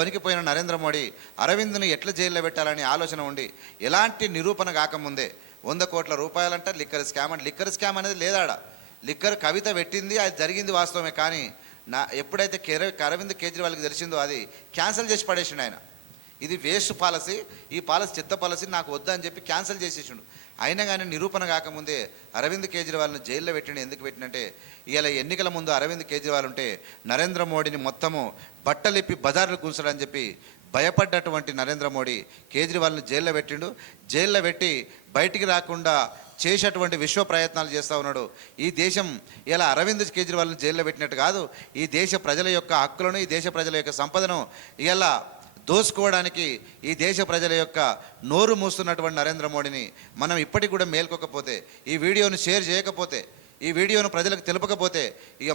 వణికిపోయిన నరేంద్ర మోడీ అరవింద్ను ఎట్లా జైల్లో పెట్టాలని ఆలోచన ఉండి ఎలాంటి నిరూపణ కాకముందే 100 కోట్ల రూపాయలంట లిక్కర్ స్కామ్ అంటే లిక్కర్ స్కామ్ అనేది లేదాడ. లిక్కర్ కవిత పెట్టింది, అది జరిగింది వాస్తవమే. కానీ ఎప్పుడైతే అరవింద్ కేజ్రీవాల్కి తెలిసిందో అది క్యాన్సిల్ చేసి పడేసిండు ఆయన. ఇది వేస్ట్ పాలసీ, ఈ పాలసీ చెత్త పాలసీ, నాకు వద్దని చెప్పి క్యాన్సిల్ చేసేసిండు. అయినా కానీ నిరూపణ కాకముందే అరవింద్ కేజ్రీవాల్ని జైల్లో పెట్టిండు. ఎందుకు పెట్టినంటే ఇలా ఎన్నికల ముందు అరవింద్ కేజ్రీవాల్ ఉంటే నరేంద్ర మోడీని మొత్తము బట్టలిప్పి బజార్లు కూర్చోడని చెప్పి భయపడ్డటువంటి నరేంద్ర మోడీ కేజ్రీవాల్ని జైల్లో పెట్టిండు. జైల్లో పెట్టి బయటికి రాకుండా చేసేటువంటి విశ్వ ప్రయత్నాలు చేస్తూ ఉన్నాడు. ఈ దేశం ఇలా అరవింద్ కేజ్రీవాల్ని జైల్లో పెట్టినట్టు కాదు, ఈ దేశ ప్రజల యొక్క హక్కులను, ఈ దేశ ప్రజల యొక్క సంపదను ఇలా దోసుకోవడానికి ఈ దేశ ప్రజల యొక్క నోరు మూస్తున్నటువంటి నరేంద్ర మోడీని మనం ఇప్పటికి కూడా మేల్కొకపోతే, ఈ వీడియోను షేర్ చేయకపోతే, ఈ వీడియోను ప్రజలకు తెలుపకపోతే ఇక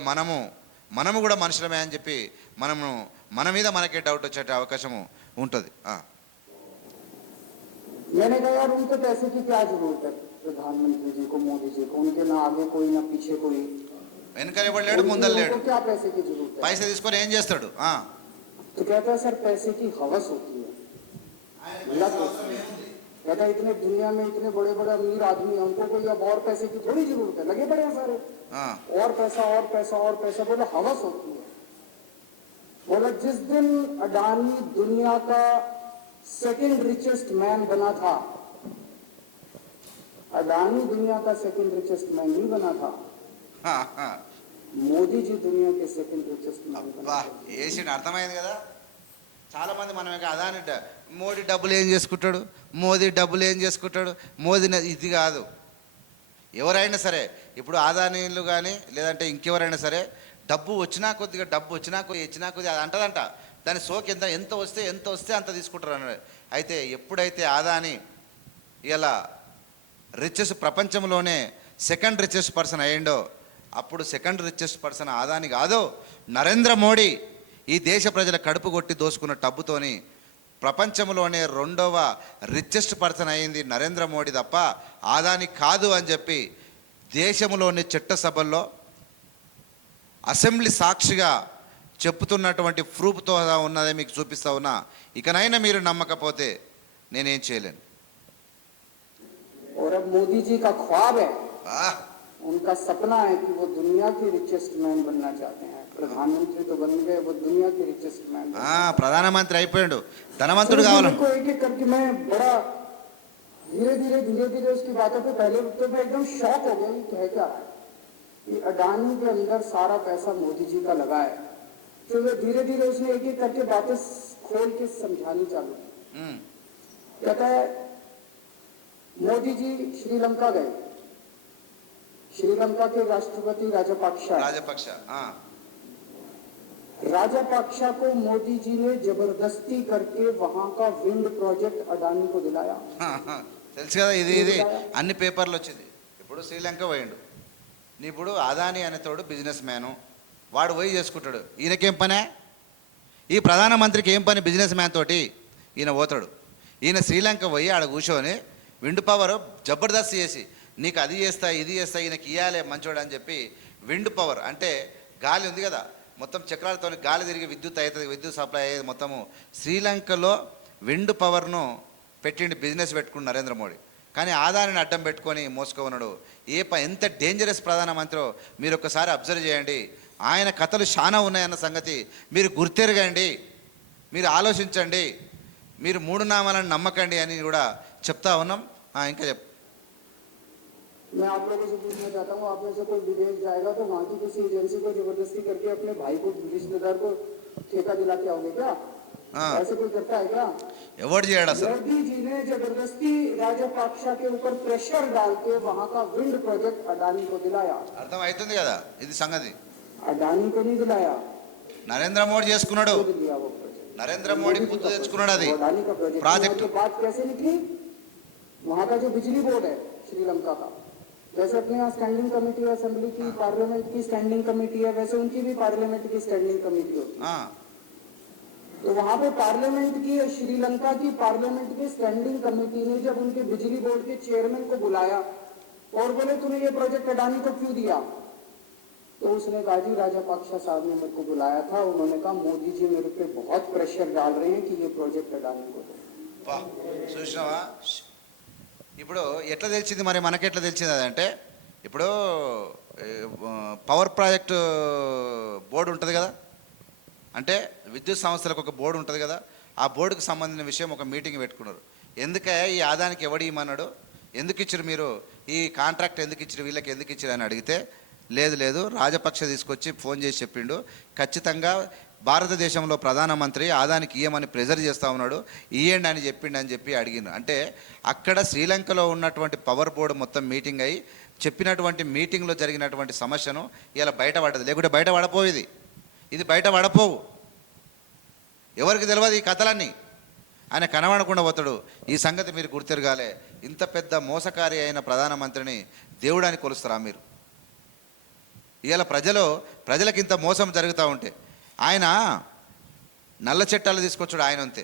మనము కూడా మనుషులమే అని చెప్పి మన మీద మనకే డౌట్ వచ్చే అవకాశం ఉంటుంది. मैंने कहा यार उनको पैसे की क्या जरूरत है, प्रधानमंत्री जी को, मोदी जी को, उनके ना आगे कोई ना पीछे कोई, వెనకలేడు ముందర లేడు, क्या पैसे की जरूरत है? పైసలు తీసుకొని ఏం చేస్తాడు? तो कहता है सर पैसे की हवस होती है, लत होती है। कहता है इतने दुनिया में इतने बड़े बड़े अमीर आदमी हैं, उनको कोई अब और पैसे की थोड़ी जरूरत है, लगे पड़े हैं सारे, और पैसा और पैसा और पैसा। बोले हवस होती है। बोले जिस दिन अडानी दुनिया का सेकंड रिचेस्ट मैन बना था। अडानी दुनिया का सेकंड रिचेस्ट मैन नहीं बना था, మోదీ జీ దునియా के सेकंड रिचेस्ट मैन అబ్బా వేసిండు అర్థమైంది కదా. చాలా మంది మనం ఇక అదాని మోడీ డబ్బులు ఏం చేసుకుంటాడు, మోదీ డబ్బులు ఏం చేసుకుంటాడు, మోదీ ఇది కాదు. ఎవరైనా సరే ఇప్పుడు ఆదానీలు కానీ లేదంటే ఇంకెవరైనా సరే డబ్బు వచ్చినా కొద్దిగా డబ్బు వచ్చినా కొద్దిగా ఇచ్చినా కొద్దిగా అది అంటదంట. దాని సోకి ఎంత వస్తే అంత తీసుకుంటారు అన్నాడు. అయితే ఎప్పుడైతే ఆదాని ఇలా రిచెస్ట్ ప్రపంచంలోనే సెకండ్ రిచెస్ట్ పర్సన్ అయ్యిండో అప్పుడు సెకండ్ రిచెస్ట్ పర్సన్ ఆదాని కాదు, నరేంద్ర మోడీ ఈ దేశ ప్రజల కడుపు కొట్టి దోసుకున్న డబ్బుతోని ప్రపంచంలోనే రెండవ రిచెస్ట్ పర్సన్ అయింది నరేంద్ర మోడీ తప్ప ఆదాని కాదు అని చెప్పి దేశంలోని చట్టసభల్లో అసెంబ్లీ సాక్షిగా చెప్పుతున్నటువంటి ప్రూఫ్తో ఉన్నదే మీకు చూపిస్తా ఉన్నా. ఇకనైనా మీరు నమ్మకపోతే నేనేం చేయలేను. और अब मोदी जी का ख्वाब है, ఆహ్, उनका सपना है कि वो दुनिया के रिचेस्ट मैन बनना चाहते हैं। प्रधानमंत्री तो बन गए, वो दुनिया के रिचेस्ट मैन। ప్రధానమంత్రి అయిపోయాడు, ధనవంతుడు కావాలి. एक एक करके मैं बड़ा धीरे धीरे उसकी बातों पे पहले तो मैं एकदम शॉक हो गया, ये क्या है कि अडानी के अंदर सारा पैसा मोदी जी का लगा है। तो वे धीरे धीरे उसने एक एक करके बातें खोल के समझानी चालू की। कहता है मोदी जी श्रीलंका गए, श्रीलंका के राष्ट्रपति राजापक्षा को मोदी जी ने जबरदस्ती करके वहां का विंड प्रोजेक्ट अडानी को दिलाया। తెలుసు కదా, ఇది అన్ని పేపర్లు వచ్చింది. ఇప్పుడు శ్రీలంక పోయిండు, ఇప్పుడు అదాని అనేతోడు బిజినెస్ మ్యాను, వాడు పోయి చేసుకుంటాడు. ఈయనకేం పనే? ఈ ప్రధానమంత్రికి ఏం పని? బిజినెస్ మ్యాన్ తోటి ఈయన పోతాడు. ఈయన శ్రీలంక పోయి ఆడ కూర్చొని విండ్ పవర్ జబర్దస్త్ చేసి నీకు అది చేస్తా ఇది చేస్తా ఈయనకి ఇవ్వాలి మంచోడు అని చెప్పి విండ్ పవర్ అంటే గాలి ఉంది కదా, మొత్తం చక్రాలతో గాలి తిరిగి విద్యుత్ అవుతుంది, విద్యుత్ సప్లై అయ్యేది మొత్తము శ్రీలంకలో విండ్ పవర్ను పెట్టిండి, బిజినెస్ పెట్టుకుని నరేంద్ర మోడీ. కానీ ఆదాయాన్ని అడ్డం పెట్టుకొని మోసుకోన్నాడు. ఎంత డేంజరస్ ప్రధానమంత్రి మీరు ఒక్కసారి అబ్జర్వ్ చేయండి. ఆయన కథలు చాలా ఉన్నాయన్న సంగతి మీరు గుర్తెరగండి, మీరు ఆలోచించండి, మీరు మూడు నామాలను నమ్మకండి అని కూడా చెప్తా ఉన్నాం. ఇంకా చెప్పు. मैं आप लोगों से पूछना चाहता हूँ, आप में से कोई विदेश जाएगा तो वहाँ की किसी एजेंसी को जबरदस्ती करके अपने भाई को रिश्तेदार को ठेका दिला के आओगे क्या? ऐसे कोई करता है क्या? ఎవరు చేయడా సార్? मोदी जी ने जबरदस्ती राजापक्षा के ऊपर प्रेशर डाल के वहाँ का विंड प्रोजेक्ट अडानी को दिलाया। అర్థం అవుతుంది కదా ఇది సంగతి. अडानी को नहीं दिलाया, నరేంద్ర మోడీ చేసుకున్నాడు, खुद लिया वो प्रोजेक्ट। నరేంద్ర మోడీ గుర్తు తెచ్చుకున్నాడు అది अडानी का ప్రాజెక్ట్. बात कैसे निकली? वहाँ का जो बिजली बोर्ड है श्रीलंका का, जैसे अपने यहाँ स्टैंडिंग कमेटी है असेंबली की, पार्लियामेंट की स्टैंडिंग कमेटी है, वैसे उनकी भी पार्लियामेंट की स्टैंडिंग कमेटी होती है। तो वहाँ पे पार्लियामेंट की, श्रीलंका की पार्लियामेंट की स्टैंडिंग कमेटी ने जब उनके बिजली बोर्ड के चेयरमैन को बुलाया और बोले तूने ये प्रोजेक्ट अडानी को क्यों दिया, तो उसने कहा जी राजापक्षा साहब ने मेरे को बुलाया था, उन्होंने कहा मोदी जी मेरे पे बहुत प्रेशर डाल रहे हैं कि ये प्रोजेक्ट अडानी को दो। చూసినావా? ఇప్పుడు ఎట్లా తెలిసింది మరి, మనకెట్లా తెలిసింది అదంటే ఇప్పుడు పవర్ ప్రాజెక్టు బోర్డు ఉంటుంది కదా, అంటే విద్యుత్ సంస్థలకు ఒక బోర్డు ఉంటుంది కదా, ఆ బోర్డుకు సంబంధించిన విషయం ఒక మీటింగ్ పెట్టుకున్నారు. ఎందుకే ఈ ఆదానికి ఎవడు ఇమ్మన్నాడు, ఎందుకు ఇచ్చారు మీరు ఈ కాంట్రాక్ట్, ఎందుకు ఇచ్చారు వీళ్ళకి, ఎందుకు ఇచ్చారు అని అడిగితే లేదు రాజపక్ష తీసుకొచ్చి ఫోన్ చేసి చెప్పిండు, ఖచ్చితంగా భారతదేశంలో ప్రధానమంత్రి ఆదానికి ఇయ్యమని ప్రెజర్ చేస్తూ ఉన్నాడు, ఇయ్యండి అని చెప్పి అడిగిన. అంటే అక్కడ శ్రీలంకలో ఉన్నటువంటి పవర్ బోర్డు మొత్తం మీటింగ్ అయ్యి చెప్పినటువంటి మీటింగ్లో జరిగినటువంటి సమస్యను ఇలా బయటపడ్డది, లేకుంటే బయట పడపోయేది. ఇది బయట పడపోవు, ఎవరికి తెలియదు ఈ కథలన్నీ. ఆయన కనబడకుండా పోతాడు. ఈ సంగతి మీరు గుర్తెరగాలే. ఇంత పెద్ద మోసకారి అయిన ప్రధానమంత్రిని దేవుడాన్ని కొలుస్తారా మీరు? ఇవాళ ప్రజలకు ఇంత మోసం జరుగుతూ ఉంటే ఆయన నల్ల చట్టాలు తీసుకొచ్చాడు ఆయన అంతే.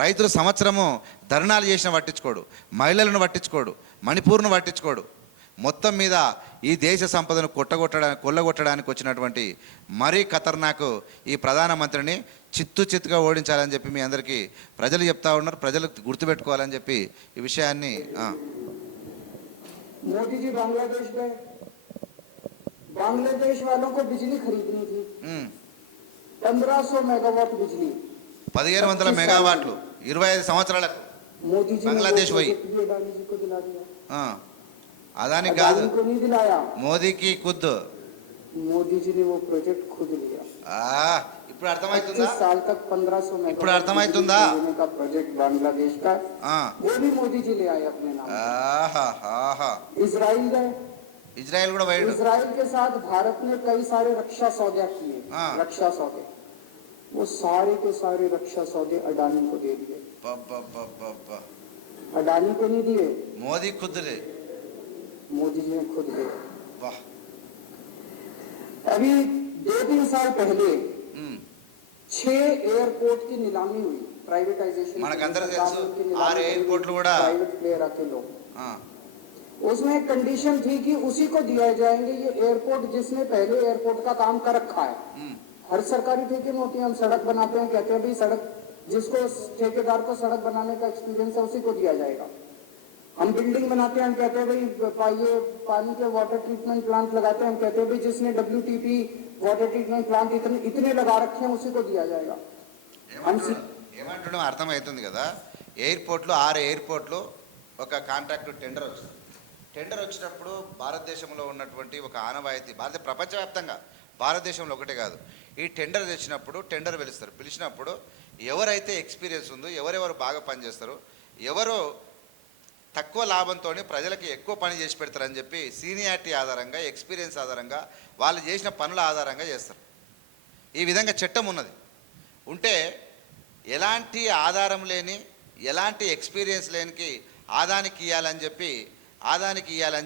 రైతులు సంవత్సరము ధర్నాలు చేసిన పట్టించుకోడు, మహిళలను పట్టించుకోడు, మణిపూర్ను పట్టించుకోడు. మొత్తం మీద ఈ దేశ సంపదను కొల్లగొట్టడానికి వచ్చినటువంటి మరీ ఖతర్నాకు ఈ ప్రధానమంత్రిని చిత్తుగా ఓడించాలని చెప్పి మీ అందరికీ ప్రజలు చెప్తా ఉన్నారు. ప్రజలు గుర్తుపెట్టుకోవాలని చెప్పి ఈ విషయాన్ని मोदी जी बांग्लादेश गए, बांग्लादेश वालों को बिजली खरीदनी थी, 1500 मेगावाट बिजली, 1500 మెగావాట్లు 25 సంవత్సరాలకు मोदी जी ने वो बांग्लादेश वही। प्रोजेक्ट भी अडानी जी को दिला दिया, ఆ, అదానికి కాదు, अडानी को नहीं दिलाया, మోదీకి కుద్దు. मोदी जी ने वो प्रोजेक्ट खुद लिया। ఇప్పుడు అర్థమవుతుందా? 25 साल तक 1500 ఇప్పుడు मेगावाट అర్థమవుతుందా? बिजली देने का प्रोजेक्ट बांग्लादेश का, ఆ, वो भी मोदी जी ले आए अपने नाम। ఆహా, ఆహా. इजराइल गए, ఇజ్రాయెల్ కూడా పోయాడు. इजराइल के साथ भारत ने कई सारे रक्षा सौदे किए, हाँ। रक्षा सौदे, वो सारे के सारे रक्षा सौदे अडानी को दे दिए। పబ్బబ్బబ్బబ్బ. अडानी को नहीं दिए, మోదీ కుద్దులే. मोदी जी ने खुद दिए। वाह. अभी 2-3 साल पहले ఉమ్. 6 एयरपोर्ट की नीलामी हुई, प्राइवेटाइजेशन। మనకందరికీ తెలుసు 6 ఎయిర్పోర్ట్లు కూడా प्राइवेट प्लेयर आके लोग, ఆ, उसमें एक कंडीशन थी कि उसी को दिया जाएंगे ये एयरपोर्ट जिसने पहले एयरपोर्ट का काम कर रखा है। ఉమ్. हर सरकारी ठेके में होती है, हम सड़क बनाते हैं, कहते हैं भाई सड़क, जिसको ठेकेदार को सड़क बनाने का एक्सपीरियंस है उसी को दिया जाएगा। हम बिल्डिंग बनाते हैं, हम कहते हैं भाई ये पानी के वाटर ट्रीटमेंट प्लांट लगाते हैं, हम कहते हैं भाई जिसने WTP वाटर ट्रीटमेंट प्लांट इतने लगा रखे हैं उसी को दिया जाएगा। ఏమంటున్నాం అర్థమవుతుంది కదా. ఎయిర్పోర్ట్లు 6 ఎయిర్పోర్ట్లు ఒక కాంట్రాక్ట్ టెండర్ వచ్చింది. టెండర్ వచ్చినప్పుడు భారతదేశంలో ఉన్నటువంటి ఒక ఆనవాయితీ, ప్రపంచవ్యాప్తంగా భారతదేశంలో ఒకటే కాదు, ఈ టెండర్ తెచ్చినప్పుడు టెండర్ పిలిచినప్పుడు ఎవరైతే ఎక్స్పీరియన్స్ ఉందో, ఎవరెవరు బాగా పనిచేస్తారో, ఎవరు తక్కువ లాభంతో ప్రజలకి ఎక్కువ పని చేసి పెడతారని చెప్పి సీనియారిటీ ఆధారంగా, ఎక్స్పీరియన్స్ ఆధారంగా, వాళ్ళు చేసిన పనుల ఆధారంగా చేస్తారు. ఈ విధంగా చట్టం ఉన్నది. ఉంటే ఎలాంటి ఆధారం లేని, ఎలాంటి ఎక్స్పీరియన్స్ లేనికి ఆదానికి ఇవ్వాలని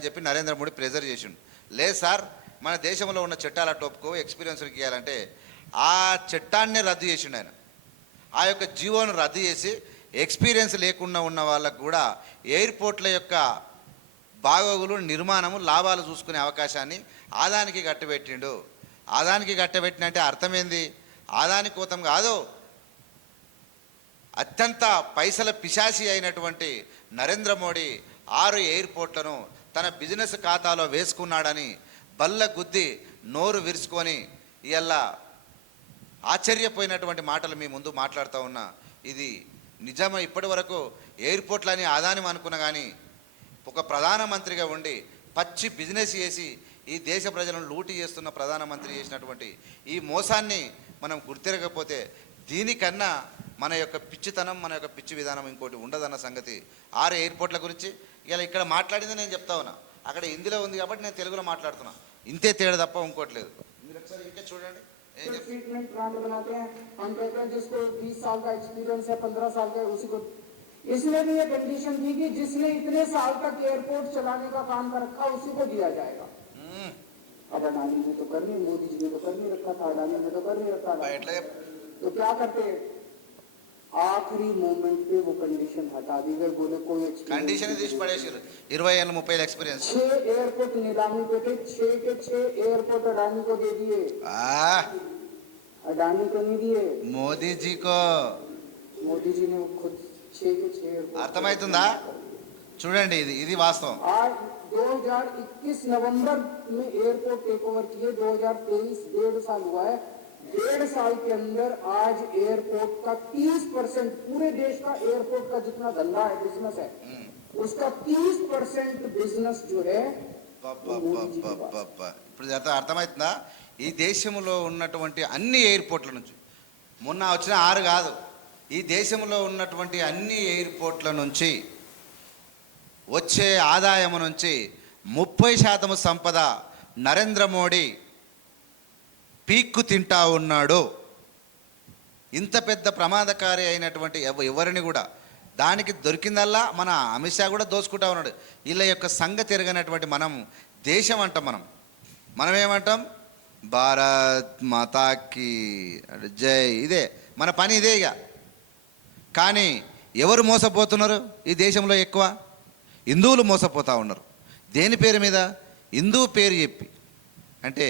చెప్పి నరేంద్ర మోడీ ప్రెజర్ చేసిండు. లేదు సార్, మన దేశంలో ఉన్న చట్టాల టోపుకో ఎక్స్పీరియన్స్కి ఇవ్వాలంటే ఆ చట్టాన్ని రద్దు చేసిండు ఆయన. ఆ యొక్క జీవోను రద్దు చేసి ఎక్స్పీరియన్స్ లేకుండా ఉన్న వాళ్ళకు కూడా ఎయిర్పోర్ట్ల యొక్క బాగోగులు, నిర్మాణము, లాభాలు చూసుకునే అవకాశాన్ని ఆదానికి కట్టబెట్టిండు. ఆదానికి కట్టబెట్టినంటే అర్థమైంది, ఆదాని కోతం కాదు, అత్యంత పైసల పిశాసి అయినటువంటి నరేంద్ర మోడీ 6 ఎయిర్పోర్ట్లను తన బిజినెస్ ఖాతాలో వేసుకున్నాడని బల్ల గుద్ది నోరు విరుచుకొని ఇలా ఆశ్చర్యపోయినటువంటి మాటలు మీ ముందు మాట్లాడుతూ ఉన్నా. ఇది నిజమే. ఇప్పటి వరకు ఎయిర్పోర్ట్లని ఆదాని అనుకున్నా కానీ ఒక ప్రధానమంత్రిగా ఉండి పచ్చి బిజినెస్ చేసి ఈ దేశ ప్రజలను లూటీ చేస్తున్న ప్రధానమంత్రి చేసినటువంటి ఈ మోసాన్ని మనం గుర్తిరగకపోతే దీనికన్నా మన యొక్క పిచ్చితనం, మన యొక్క పిచ్చి విధానం ఇంకోటి ఉండదన్న సంగతి. 6 ఎయిర్పోర్ట్ల గురించి ఇలా ఇక్కడ మాట్లాడింది నేను చెప్తా ఉన్నా. అక్కడ హిందీలో ఉంది కాబట్టి నేను తెలుగులో మాట్లాడుతున్నా. ఇంతే తేడా తప్ప ఇంకోట్లేదు. మీరు ఒకసారి ఇంకా చూడండి. ट्रीटमेंट प्लांट बनाते हैं, हम कहते हैं जिसको 20 साल का एक्सपीरियंस है, 15 साल का, उसी को। इसमें भी ये कंडीशन थी कि जिसने इतने साल तक एयरपोर्ट चलाने का काम कर रखा उसी को दिया जाएगा। अब अडानी ने तो कर नहीं, मोदी जी ने तो कर नहीं रखा था, अडानी ने तो कर नहीं रखा था, तो क्या करते, आखिरी मोमेंट पे वो कंडीशन हटा दी गई, बोले कोई कंडीशन తీసి పడేశారు. 20 ఏళ్ళ 30 ఏళ్ళ ఎక్స్పీరియన్స్. 6 एयरपोर्ट नीलामी पे थे, 6 के 6 एयरपोर्ट अडानी को दे दिए। अडानी को नहीं दिए, మోదీ జీ కో. मोदी जी ने खुद 6 के 6 एयरपोर्ट। అర్థమవుతుందా? చూడండి, ఇది వాస్తవం. आज 2021 नवंबर में एयरपोर्ट टेक ओवर किए, 2023 1.5 साल हुआ है। 1.5 साल के अंदर आज एयरपोर्ट का 30%, पूरे देश का एयरपोर्ट का जितना धंधा है, बिजनेस है, उसका 30% बिजनेस जो है ఇప్పుడు అర్థమవుతుందా? ఈ దేశంలో ఉన్నటువంటి అన్ని ఎయిర్పోర్ట్ల నుంచి, మొన్న వచ్చిన 6 కాదు, ఈ దేశంలో ఉన్నటువంటి అన్ని ఎయిర్పోర్ట్ల నుంచి వచ్చే ఆదాయం నుంచి 30% సంపద నరేంద్ర మోడీ పీక్కు తింటా ఉన్నాడు. ఇంత పెద్ద ప్రమాదకారి అయినటువంటి ఎవరిని కూడా దానికి దొరికిందల్లా మన అమిత్ షా కూడా దోచుకుంటా ఉన్నాడు. వీళ్ళ యొక్క సంగతి ఎరగనటువంటి మనం దేశం అంటాం. మనం ఏమంటాం? భారత్ మాతాకి జై, ఇదే మన పని, ఇదే. ఇక కానీ ఎవరు మోసపోతున్నారు ఈ దేశంలో? ఎక్కువ హిందువులు మోసపోతూ ఉన్నారు. దేని పేరు మీద? హిందూ పేరు చెప్పి. అంటే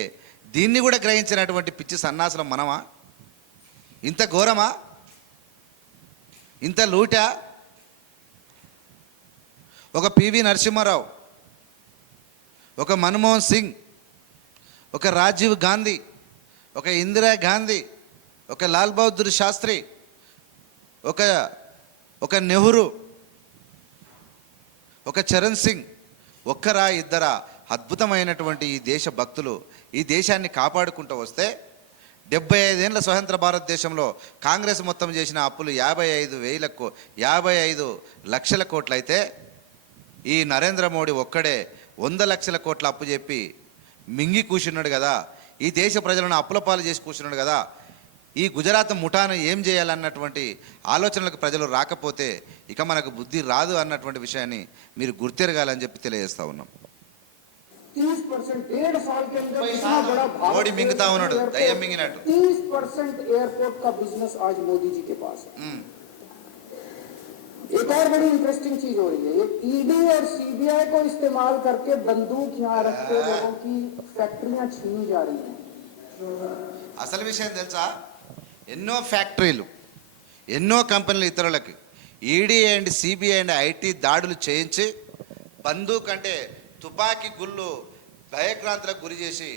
దీన్ని కూడా గ్రహించినటువంటి పిచ్చి సన్నాసులం మనమా? ఇంత ఘోరమా? ఇంత లూటా? ఒక పివి నరసింహారావు, ఒక మన్మోహన్ సింగ్, ఒక రాజీవ్ గాంధీ, ఒక ఇందిరా గాంధీ, ఒక లాల్ బహదూర్ శాస్త్రి, ఒక ఒక నెహ్రూ, ఒక చరణ్ సింగ్, ఒక్కరా ఇద్దరా అద్భుతమైనటువంటి ఈ దేశ భక్తులు ఈ దేశాన్ని కాపాడుకుంటూ వస్తే 75 ఏళ్ళ స్వతంత్ర భారతదేశంలో కాంగ్రెస్ మొత్తం చేసిన అప్పులు 55 లక్షల కోట్లయితే ఈ నరేంద్ర మోడీ ఒక్కడే 100 లక్షల కోట్ల అప్పు చెప్పి మింగి కూర్చున్నాడు కదా. ఈ దేశ ప్రజలను అప్పుల పాలు చేసి కూర్చున్నాడు కదా. ఈ గుజరాత్ ముఠాను ఏం చేయాలన్నటువంటి ఆలోచనలకు ప్రజలు రాకపోతే ఇక మనకు బుద్ధి రాదు అన్నటువంటి విషయాన్ని మీరు గుర్తెరగాలని చెప్పి తెలియజేస్తా ఉన్నాం. 30% 1.5 साल के अंदर इतना बड़ा भारत మోడీ మింగుతా ఉన్నాడు, దయ్యం మింగినట్టు. 30% एयरपोर्ट का बिजनेस आज मोदी जी के पास है. एक और बड़ी इंटरेस्टिंग चीज हो रही है, ये ईडी और सीबीआई को इस्तेमाल करके बंदूक यहाँ रखते लोगों की फैक्ट्रियां छीनी जा रही हैं. అసలు విషయం తెలుసా, ఎన్నో ఫ్యాక్టరీలు, ఎన్నో కంపెనీలు ఇతరులకి ED and CBI and IT దాడులు చేయించి బందూక్ అంటే తుపాకీ గుళ్ళు భయక్రాంతులకు గురి చేసి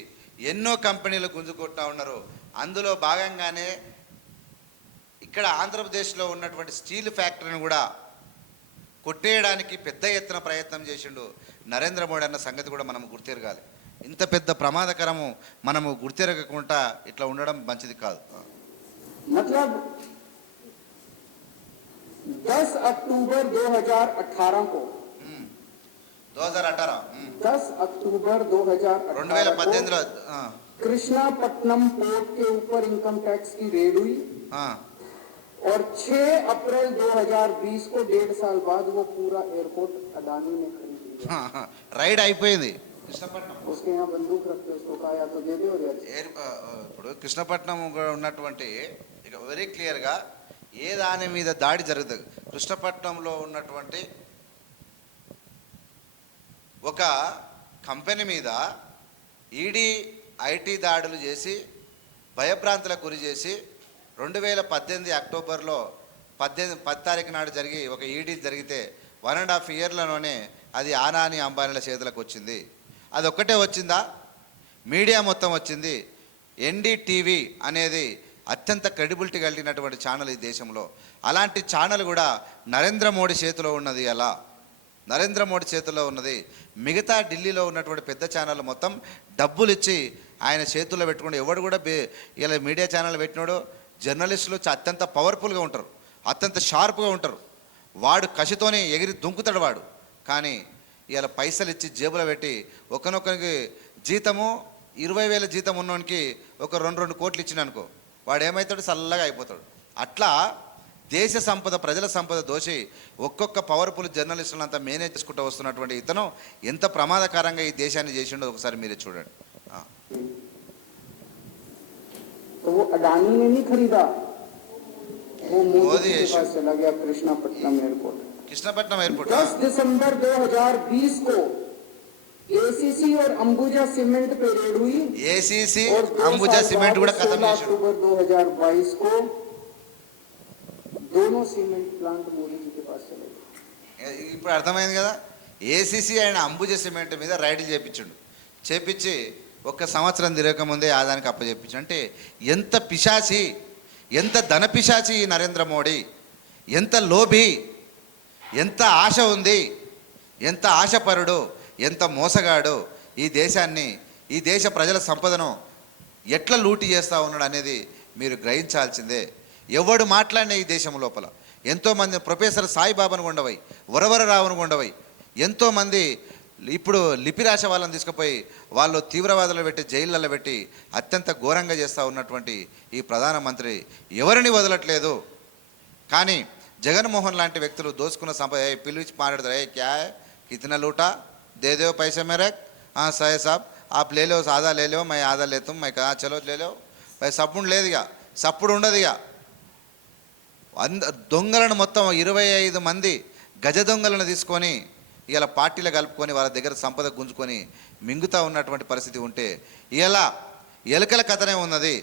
ఎన్నో కంపెనీలు గుంజుకుంటా ఉన్నారు. అందులో భాగంగానే ఇక్కడ ఆంధ్రప్రదేశ్లో ఉన్నటువంటి స్టీల్ ఫ్యాక్టరీని కూడా కొట్టేయడానికి పెద్ద ఎత్తున ప్రయత్నం చేసిండు నరేంద్ర మోడీ అన్న సంగతి కూడా మనం గుర్తెరగాలి. ఇంత పెద్ద ప్రమాదకరము మనము గుర్తెరగకుండా ఇట్లా ఉండడం మంచిది కాదు. मतलब 10 अक्टूबर 2018 को 2018 10 अक्टूबर 2018 2018 कृष्णापट्टनम पोर्ट के ऊपर इनकम टैक्स की रेड हुई और 6 अप्रैल 2020 को 1.5 साल बाद वो पूरा एयरपोर्ट अडानी ने खरीद लिया. రైడ్ అయిపోయింది కృష్ణపట్నం. उसके यहाँ बंदूक रखते उसको कहा या तो दे दे और ఇప్పుడు కృష్ణపట్నం ఉన్నటువంటి ఇక వెరీ క్లియర్గా ఏ దాని మీద దాడి జరుగుతుంది. కృష్ణపట్నంలో ఉన్నటువంటి ఒక కంపెనీ మీద ఈడీ ఐటీ దాడులు చేసి భయభ్రాంతులకు గురి చేసి 2018 అక్టోబర్లో 10 తారీఖు నాడు జరిగి ఒక ఈడీ జరిగితే 1.5 ఇయర్లలోనే అది ఆనాని అంబానీల చేతులకు వచ్చింది. అది ఒక్కటే వచ్చిందా? మీడియా మొత్తం వచ్చింది. ఎన్డీటీవీ అనేది అత్యంత క్రెడిబిలిటీ కలిగినటువంటి ఛానల్ ఈ దేశంలో. అలాంటి ఛానల్ కూడా నరేంద్ర మోడీ చేతిలో ఉన్నది. అలా నరేంద్ర మోడీ చేతిలో ఉన్నది. మిగతా ఢిల్లీలో ఉన్నటువంటి పెద్ద ఛానల్ మొత్తం డబ్బులు ఇచ్చి ఆయన చేతుల్లో పెట్టుకుంటే ఎవడు కూడా ఇలా మీడియా ఛానల్ పెట్టినాడు. జర్నలిస్టులు అత్యంత పవర్ఫుల్గా ఉంటారు, అత్యంత షార్ప్గా ఉంటారు. వాడు కసితోనే ఎగిరి దుంకుతాడు వాడు. కానీ ఇలా పైసలు ఇచ్చి జేబులో పెట్టి ఒకనొకరికి జీతము 20,000 జీతం ఉన్నోనికి ఒక 2 కోట్లు ఇచ్చిన అనుకో, వాడు ఏమవుతాడు? చల్లగా అయిపోతాడు. అట్లా దేశ సంపద, ప్రజల సంపద దోషి ఒక్కొక్క పవర్ఫుల్ జర్నలిస్టులను అంతా మేనేజ్ చేసుకుంటూ వస్తున్నటువంటి ఇతను ఎంత ప్రమాదకరంగా ఈ దేశాన్ని చేసిండో ఒకసారి మీరే చూడండి. तो वो अडानी ने नहीं खरीदा, वो मोदी के पास चला गया कृष्णापट्टनम एयरपोर्ट. कृष्णापट्टनम एयरपोर्ट 10 दिसंबर 2020 को एसीसी और अंबुजा सीमेंट पे रेड हुई. एसीसी अंबुजा सीमेंट కూడా ఖతం చేశారు. अक्टूबर 2022 को दोनों सीमेंट प्लांट मोदी जी के पास चले गए. ఇప్పుడు అర్థమైంది కదా. ఏసీసీ ఆయన అంబుజా సిమెంట్ మీద రైడ్లు చేపించి 1 సంవత్సరం తిరగకముందే ఆదానికి అప్పచెప్పించు. అంటే ఎంత పిశాచి, ఎంత ధన పిశాచి ఈ నరేంద్ర మోడీ, ఎంత లోభి, ఎంత ఆశ ఉంది, ఎంత ఆశపరుడు, ఎంత మోసగాడు. ఈ దేశాన్ని, ఈ దేశ ప్రజల సంపదను ఎట్లా లూటి చేస్తూ ఉన్నాడు అనేది మీరు గ్రహించాల్సిందే. ఎవడు మాట్లాడిన ఈ దేశం లోపల ఎంతోమంది ప్రొఫెసర్ సాయిబాబాను కొండవై, వరవరరావును కొండవై, ఎంతోమంది ఇప్పుడు లిపిరాశ వాళ్ళని తీసుకుపోయి వాళ్ళు తీవ్రవాదులు పెట్టి జైళ్ళల్లో పెట్టి అత్యంత ఘోరంగా చేస్తూ ఉన్నటువంటి ఈ ప్రధానమంత్రి ఎవరిని వదలట్లేదు. కానీ జగన్మోహన్ లాంటి వ్యక్తులు దోసుకున్న సంపద పిలిచి మాట్లాడతారు. క్యా కితనా లూటా దే దో పైసే మేరే సహే సాబ్ ఆప్ లే లో ఆదా లే లో మై ఆదా లేతాం మై కా చలో లే లో పై సప్పుడు లేదు, ఇక సప్పుడు ఉండదు. ఇక దొంగలను మొత్తం 25 మంది గజ దొంగలను తీసుకొని ఇలా పార్టీలో కలుపుకొని వాళ్ళ దగ్గర సంపద గుంజుకొని మింగుతూ ఉన్నటువంటి పరిస్థితి ఉంటే ఇలా ఎలుకల కథనే ఉన్నది.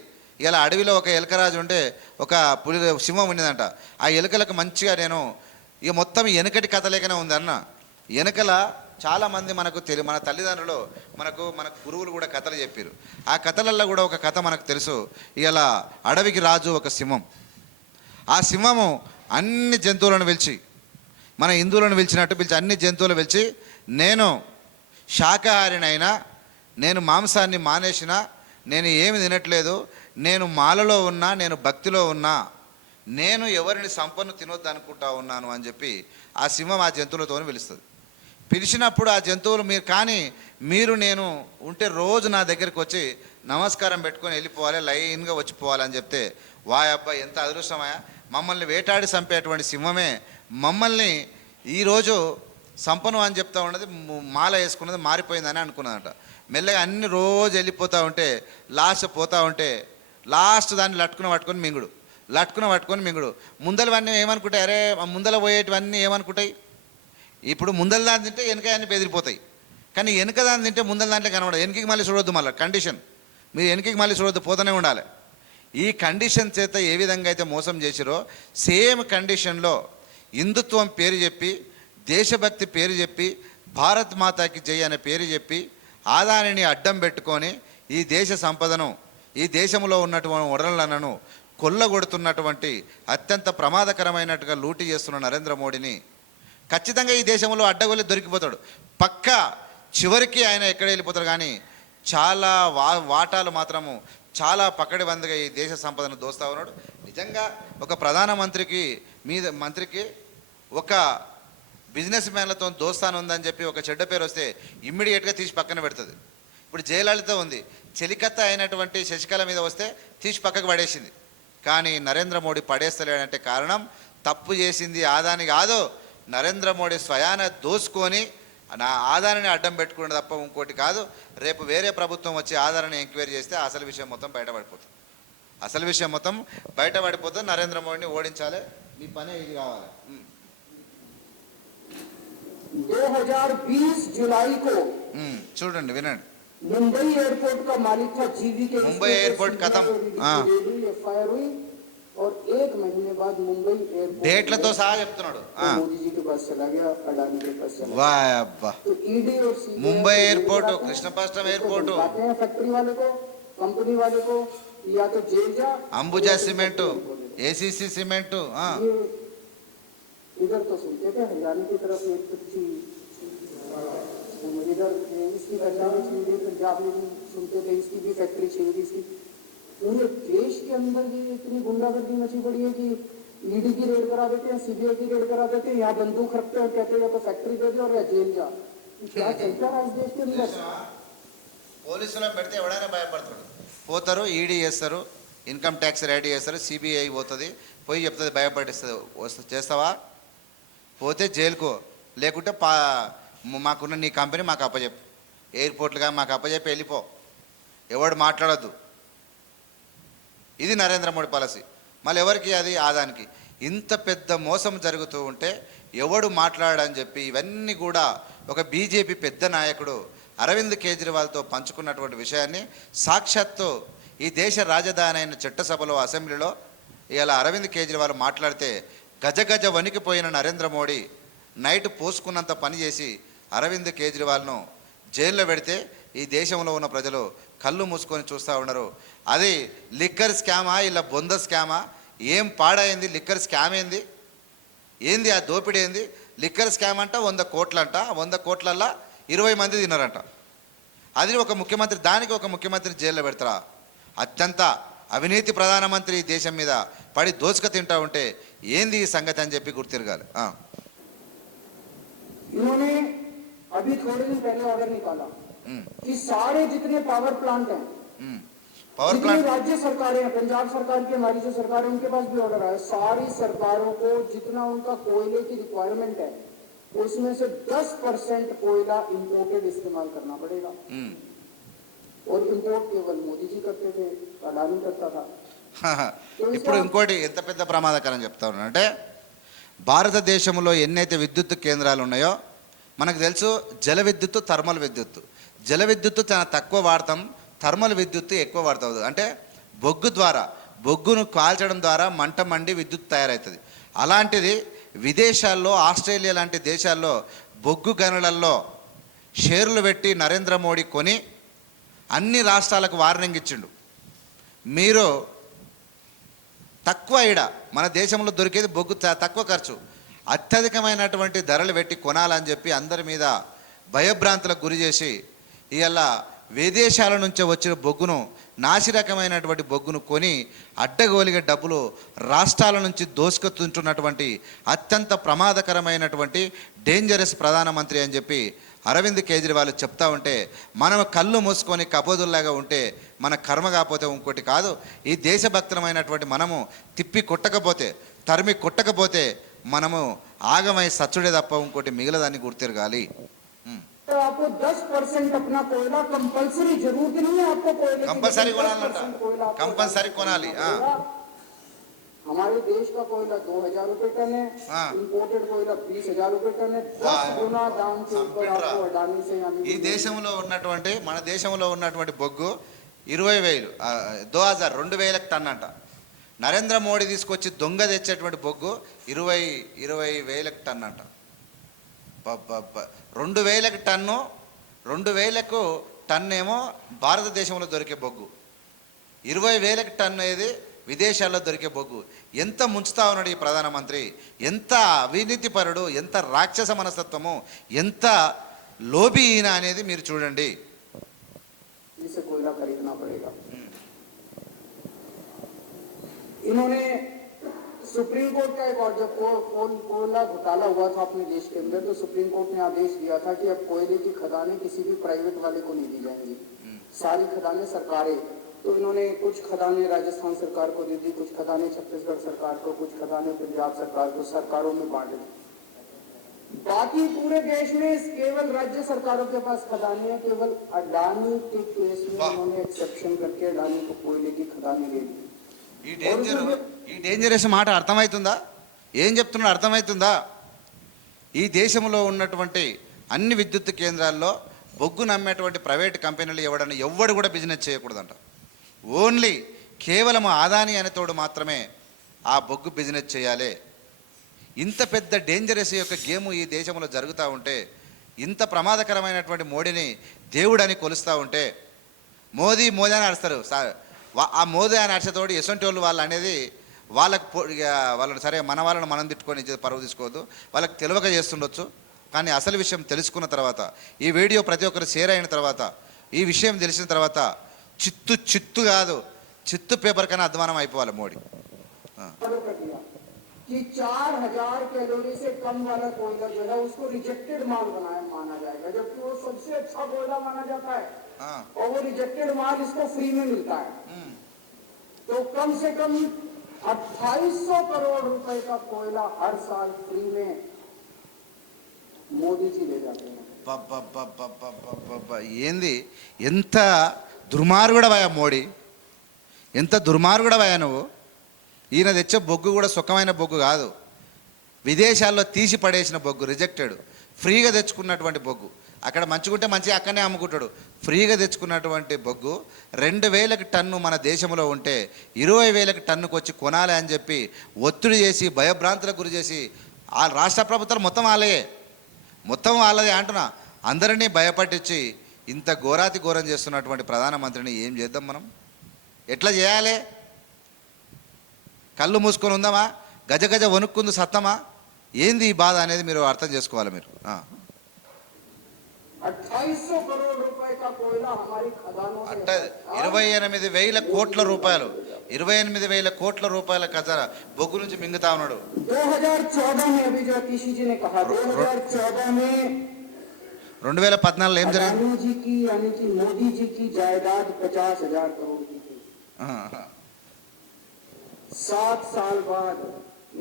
ఇలా అడవిలో ఒక ఎలుకరాజు ఉంటే ఒక పులి సింహం ఉండేదంట. ఆ ఎలుకలకు మంచిగా నేను ఇక మొత్తం వెనకటి కథ లేకనే ఉంది అన్న. వెనకల చాలామంది మనకు మన తల్లిదండ్రులు మన గురువులు కూడా కథలు చెప్పారు. ఆ కథలల్లో కూడా ఒక కథ మనకు తెలుసు. ఇలా అడవికి రాజు ఒక సింహం. ఆ సింహము అన్ని జంతువులను పిలిచి, మన హిందువులను పిలిచినట్టు పిలిచి అన్ని జంతువులు పిలిచి, నేను శాకాహారినైనా, నేను మాంసాన్ని మానేసిన, నేను ఏమి తినట్లేదు, నేను మాలలో ఉన్నా, నేను భక్తిలో ఉన్నా, నేను ఎవరిని సంపన్ను తినొద్దు అనుకుంటా ఉన్నాను అని చెప్పి ఆ సింహం ఆ జంతువులతో పిలుస్తుంది. పిలిచినప్పుడు ఆ జంతువులు మీరు నేను ఉంటే రోజు నా దగ్గరికి వచ్చి నమస్కారం పెట్టుకొని వెళ్ళిపోవాలి, లైన్గా వచ్చిపోవాలని చెప్తే, అబ్బా ఎంత అదృష్టమయ్యా, మమ్మల్ని వేటాడి చంపేటువంటి సింహమే మమ్మల్ని ఈరోజు సంపను అని చెప్తా ఉన్నది, మాల వేసుకున్నది మారిపోయిందని అనుకున్నదట. మెల్లగా అన్ని రోజు వెళ్ళిపోతూ ఉంటే లాస్ట్ దాన్ని లట్టుకుని పట్టుకొని మింగుడు. ముందలవన్నీ ఏమనుకుంటాయి, అరే ముందల పోయేటివన్నీ ఏమనుకుంటాయి, ఇప్పుడు ముందల దాన్ని తింటే వెనక అన్నీ బెదిరిపోతాయి, కానీ వెనక దాన్ని తింటే ముందల దాంట్లో కనబడదు. వెనకకి మళ్ళీ చూడొద్దు, మళ్ళీ కండిషన్, మీరు వెనకకి మళ్ళీ చూడొద్దు, పోతూనే ఉండాలి. ఈ కండిషన్ చేత ఏ విధంగా అయితే మోసం చేసిరో, సేమ్ కండిషన్లో హిందుత్వం పేరు చెప్పి, దేశభక్తి పేరు చెప్పి, భారత్ మాతాకి జై అనే పేరు చెప్పి, ఆదానిని అడ్డం పెట్టుకొని ఈ దేశ సంపదను, ఈ దేశంలో ఉన్నటువంటి వనరులను కొల్లగొడుతున్నటువంటి అత్యంత ప్రమాదకరమైనట్టుగా లూటీ చేస్తున్న నరేంద్ర మోడీని ఖచ్చితంగా ఈ దేశంలో అడ్డగొల్లి దొరికిపోతాడు. పక్కా చివరికి ఆయన ఎక్కడ వెళ్ళిపోతాడు, కానీ చాలా వాటాలు మాత్రము చాలా పకడ్బందీగా ఈ దేశ సంపదను దోస్తా ఉన్నాడు. నిజంగా ఒక ప్రధానమంత్రికి మంత్రికి ఒక బిజినెస్ మ్యాన్లతో దోస్తాను ఉందని చెప్పి ఒక చెడ్డ పేరు వస్తే ఇమ్మీడియట్గా తీసి పక్కన పెడుతుంది. ఇప్పుడు జయలలిత ఉంది, చెలికత్త అయినటువంటి శశికళ మీద వస్తే తీసి పక్కకు పడేసింది. కానీ నరేంద్ర మోడీ పడేస్తలేడంటే కారణం, తప్పు చేసింది ఆదాని కాదు, నరేంద్ర మోడీ స్వయాన దోసుకొని నా ఆధారాన్ని అడ్డం పెట్టుకునే తప్ప ఇంకోటి కాదు. రేపు వేరే ప్రభుత్వం వచ్చి ఆధారాన్ని ఎంక్వైరీ చేస్తే అసలు విషయం మొత్తం బయటపడిపోతుంది. నరేంద్ర మోడీని ఓడించాలి, మీ పనే ఇది కావాలి. 2020 जुलाई को చూడండి, వినండి. मुंबई एयरपोर्ट का मालिक था जीवीके। मुंबई एयरपोर्ट खत्म, एफआईआर हुई और 1 महीने बाद मुंबई एयरपोर्ट डेटలతో సహా చెప్తున్నాడు. मोदी जी के पास चला गया, अडानी के पास चला वाह अब्बा, तो ईडी और CBI Mumbai airport, Krishnapatnam airport, आते हैं फैक्ट्री वाले को, कंपनी वाले को, या तो जेल जा, अंबुजा सीमेंट, एसीसी सीमेंट। इधर तो सुनते थे हरियाणा की तरफ एक कच्ची, इधर इसकी पंजाब में छीन ली, पंजाब में भी सुनते थे इसकी भी फैक्ट्री छीन ली इसकी। पूरे देश के अंदर ये इतनी गुंडागर्दी मची पड़ी है कि ईडी की रेड करा देते हैं, सीबीआई की रेड करा देते हैं, यहाँ बंदूक रखते हैं, कहते हैं या तो फैक्ट्री दे दे और या जेल जा। क्या चलता है इस देश के अंदर? పోలీసులను పెడితే ఎవడైనా భయపడతాడు, పోతారు, ఈడీ చేస్తారు, ఇన్కమ్ ట్యాక్స్ రెడీ చేస్తారు, సిబిఐ పోతుంది, పోయి చెప్తుంది, భయపడిస్తుంది. చేస్తావా? పోతే జైలుకో, లేకుంటే మాకున్న నీ కంపెనీ మాకు అప్పచెప్పు, ఎయిర్పోర్ట్లుగా మాకు అప్పచెప్పి వెళ్ళిపో, ఎవడు మాట్లాడద్దు. ఇది నరేంద్ర మోడీ పాలసీ. మళ్ళీ ఎవరికి? అది ఆదానికి. ఇంత పెద్ద మోసం జరుగుతూ ఉంటే ఎవడు మాట్లాడని చెప్పి ఇవన్నీ కూడా ఒక బీజేపీ పెద్ద నాయకుడు అరవింద్ కేజ్రీవాల్తో పంచుకున్నటువంటి విషయాన్ని సాక్షాత్తు ఈ దేశ రాజధాని అయిన చట్టసభలో, అసెంబ్లీలో ఇలా అరవింద్ కేజ్రీవాల్ మాట్లాడితే గజ వణికిపోయిన నరేంద్ర మోడీ నైట్ పోసుకున్నంత పని చేసి అరవింద్ కేజ్రీవాల్ను జైల్లో పెడితే ఈ దేశంలో ఉన్న ప్రజలు కళ్ళు మూసుకొని చూస్తూ ఉన్నారు. అది లిక్కర్ స్కామా, ఇలా బొంద స్కామా? ఏం పాడైంది లిక్కర్ స్కామ్? ఏంది ఆ దోపిడీ? ఏంది లిక్కర్ స్కామ్ అంట? 100 కోట్లంట, 100 కోట్లల్లో 20 మంది తిన్నారంట. అది ఒక ముఖ్యమంత్రి, దానికి ఒక ముఖ్యమంత్రి జైల్లో పెడతారా? అత్యంత అవినీతి ప్రధానమంత్రి ఈ దేశం మీద పడి దోచుక తింటా ఉంటే ఏంది ఈ సంగతి అని చెప్పి గుర్తిరగాలి. इन्होंने अभी थोड़े दिन पहले ऑर्डर निकाला कि सारे जितने पावर प्लांट हैं, राज्य सरकारें हैं, पंजाब सरकार की, हमारी जो सरकार है उनके पास भी ऑर्डर आया, सारी सरकारों को जितना उनका कोयले की रिक्वायरमेंट है उसमें से 10% कोयला इंपोर्टेड इस्तेमाल करना पड़ेगा। और इंपोर्ट केवल मोदी जी करते थे, अडानी करता था। ఇప్పుడు ఇంకోటి ఎంత పెద్ద ప్రమాదకరం చెప్తా ఉన్నా అంటే, భారతదేశంలో ఎన్నైతే విద్యుత్ కేంద్రాలు ఉన్నాయో మనకు తెలుసు, జల విద్యుత్తు, థర్మల్ విద్యుత్తు. జల విద్యుత్తు చాలా తక్కువ వాడతాం, థర్మల్ విద్యుత్తు ఎక్కువ వాడతాం. అంటే బొగ్గును కాల్చడం ద్వారా మంట మండి విద్యుత్ తయారవుతుంది. అలాంటిది విదేశాల్లో, ఆస్ట్రేలియా లాంటి దేశాల్లో బొగ్గు గనులలో షేర్లు పెట్టి నరేంద్ర మోడీ కొని అన్ని రాష్ట్రాలకు వార్నింగ్ ఇచ్చిండు, మీరు తక్కువ ఈడ మన దేశంలో దొరికేది బొగ్గు తక్కువ ఖర్చు, అత్యధికమైనటువంటి ధరలు పెట్టి కొనాలని చెప్పి అందరి మీద భయభ్రాంతులకు గురి చేసి ఇవాళ విదేశాల నుంచి వచ్చిన బొగ్గును, నాసిరకమైనటువంటి బొగ్గును కొని అడ్డగోలిగా డబ్బులు రాష్ట్రాల నుంచి దోసుకొస్తుంటున్నటువంటి అత్యంత ప్రమాదకరమైనటువంటి డేంజరస్ ప్రధానమంత్రి అని చెప్పి అరవింద్ కేజ్రీవాల్ చెప్తా ఉంటే మనం కళ్ళు మూసుకొని కబోదుల్లాగా ఉంటే మన కర్మ కాకపోతే ఇంకోటి కాదు. ఈ దేశభక్తమైనటువంటి మనము తిప్పి కొట్టకపోతే, తరిమి కొట్టకపోతే మనము ఆగమై సచ్చుడే తప్ప ఇంకోటి మిగిలదాన్ని గుర్తిరగాలి. तो आपको 10% अपना कोयला कंपलसरी, जरूरत नहीं है आपको कोयले की, कंपलसरी कोयला कंपलसरी कोनाली। हमारे देश का कोयला 2000 रुपए टन है, इंपोर्टेड कोयला 20,000 रुपए टन है, 10 गुना दाम के ऊपर आपको अडानी से ఈ దేశంలో ఉన్నటువంటి మన దేశంలో ఉన్నటువంటి బొగ్గు 20,000 2000 టన్ అంట. నరేంద్ర మోడీ తీసుకొచ్చి దొంగ తెచ్చేటువంటి బొగ్గు 20,000 టన్ అంట. 2,000 టన్ను, 2,000 టన్ ఏమో భారతదేశంలో దొరికే బొగ్గు, 20,000 టన్ను ఏది విదేశాల్లో దొరికే బొగ్గు. ఎంత ముంచుతా ఉన్నాడు ఈ ప్రధానమంత్రి, ఎంత అవినీతిపరుడు, ఎంత రాక్షస మనస్తత్వము, ఎంత లోబీ ఈయన అనేది మీరు చూడండి. इन्होंने सुप्रीम कोर्ट का एक और जब कोयला घोटाला हुआ था अपने देश के अंदर, तो सुप्रीम कोर्ट ने आदेश दिया था कि अब कोयले की खदानें किसी भी प्राइवेट वाले को नहीं दी जाएंगी, सारी खदानें सरकारें। तो इन्होंने कुछ खदानें राजस्थान सरकार को दे दी, कुछ खदानें छत्तीसगढ़ सरकार को, कुछ खदानें पंजाब सरकार को, सरकारों में बांट दी। बाकी पूरे देश में केवल राज्य सरकारों के पास खदानें हैं। केवल अडानी के केस में उन्होंने एक्सेप्शन करके अडानी को कोयले की खदानें दे दी। ఈ డేంజరస్ మాట అర్థమవుతుందా? ఏం చెప్తున్నాడు అర్థమవుతుందా? ఈ దేశంలో ఉన్నటువంటి అన్ని విద్యుత్ కేంద్రాల్లో బొగ్గు నమ్మేటువంటి ప్రైవేట్ కంపెనీలు ఎవడు కూడా బిజినెస్ చేయకూడదంట. ఓన్లీ కేవలం ఆదాని అనే తోడు మాత్రమే ఆ బొగ్గు బిజినెస్ చేయాలి. ఇంత పెద్ద డేంజరస్ యొక్క గేమ్ ఈ దేశంలో జరుగుతూ ఉంటే, ఇంత ప్రమాదకరమైనటువంటి మోడీని దేవుడని కొలుస్తూ ఉంటే, మోదీ మోదీ అని అరుస్తారు. ఆ మోదీ అని అరిచేతోడు ఎసొంటి వాళ్ళు అనేది వాళ్ళని సరే మన వాళ్ళని మనం తిట్టుకొని పరువు తీసుకోవద్దు, వాళ్ళకి తెలియక చేస్తుండొచ్చు. కానీ అసలు విషయం తెలుసుకున్న తర్వాత, ఈ వీడియో ప్రతి ఒక్కరు షేర్ అయిన తర్వాత, ఈ విషయం తెలిసిన తర్వాత చిత్తు కాదు, చిత్తు పేపర్ కన్నా అధ్వానం అయిపోవాలి మోడీ. कि 4,000 कैलोरी से कम वाला कोयला जो है उसको रिजेक्टेड माल माना जाएगा, जबकि वो सबसे अच्छा कोयला माना जाता है। और वो रिजेक्टेड माल इसको फ्री में मिलता है। तो कम से कम 2800 करोड़ रुपए का कोयला हर साल फ्री में मोदी जी ले जाते हैं। ఏంది ఎంత దుర్మార్గుడవయ్యా మోడీ, ఎంత దుర్మార్గుడవయ్యా నువ్వు. ఈయన తెచ్చే బొగ్గు కూడా సుఖమైన బొగ్గు కాదు, విదేశాల్లో తీసి పడేసిన బొగ్గు, రిజెక్టెడ్. ఫ్రీగా తెచ్చుకున్నటువంటి బొగ్గు, అక్కడ మంచిగుంటే మంచిగా అక్కడనే అమ్ముకుంటాడు. ఫ్రీగా తెచ్చుకున్నటువంటి బొగ్గు 2,000 టన్ను మన దేశంలో ఉంటే 20,000 టన్నుకు వచ్చి కొనాలి అని చెప్పి ఒత్తిడి చేసి భయభ్రాంతులకు గురి చేసి ఆ రాష్ట్ర ప్రభుత్వాలు మొత్తం వాళ్ళదే అంటున్నా, అందరినీ భయపట్టించి ఇంత ఘోరాతి ఘోరం చేస్తున్నటువంటి ప్రధానమంత్రిని ఏం చేద్దాం మనం? ఎట్లా చేయాలి? కళ్ళు మూసుకొని ఉందామా? గజ గజ వణుక్కుంది సత్తమా? ఏంది ఈ బాధ అనేది మీరు అర్థం చేసుకోవాలి. మీరు 2800 करोड़ रुपए का कोयला हमारी खदानों से 28,000 కోట్ల రూపాయలు, 28,000 కోట్ల రూపాయల ఖజానా బొగ్గు నుంచి మింగుతా ఉన్నాడు. 2014 में अभी जो किसी जी ने कहा 2014 में 2014 ఏం జరిగింది? अडानी जी की यानी कि मोदी जी की जायदाद 50,000 करोड़ की थी। 7 साल बाद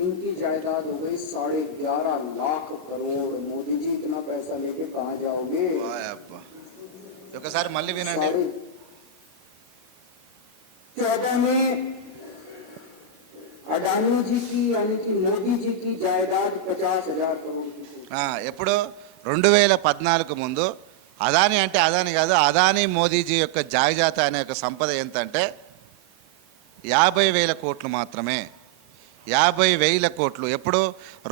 इनकी जायदाद हो गई 11.5 लाख करोड़। मोदी जी इतना पैसा लेके कहाँ जाओगे? ఒకసారి మళ్ళీ వినండి. 2014 में अडानी जी की यानी कि मोदी जी की जायदाद 50,000 करोड़ की थी। ఎప్పుడు 2014 ముందు అదాని అంటే అదాని కాదు, అదాని మోదీజీ యొక్క జాయజాత అనే యొక్క సంపద ఎంత అంటే 50,000 కోట్లు మాత్రమే. 50,000 కోట్లు. ఎప్పుడు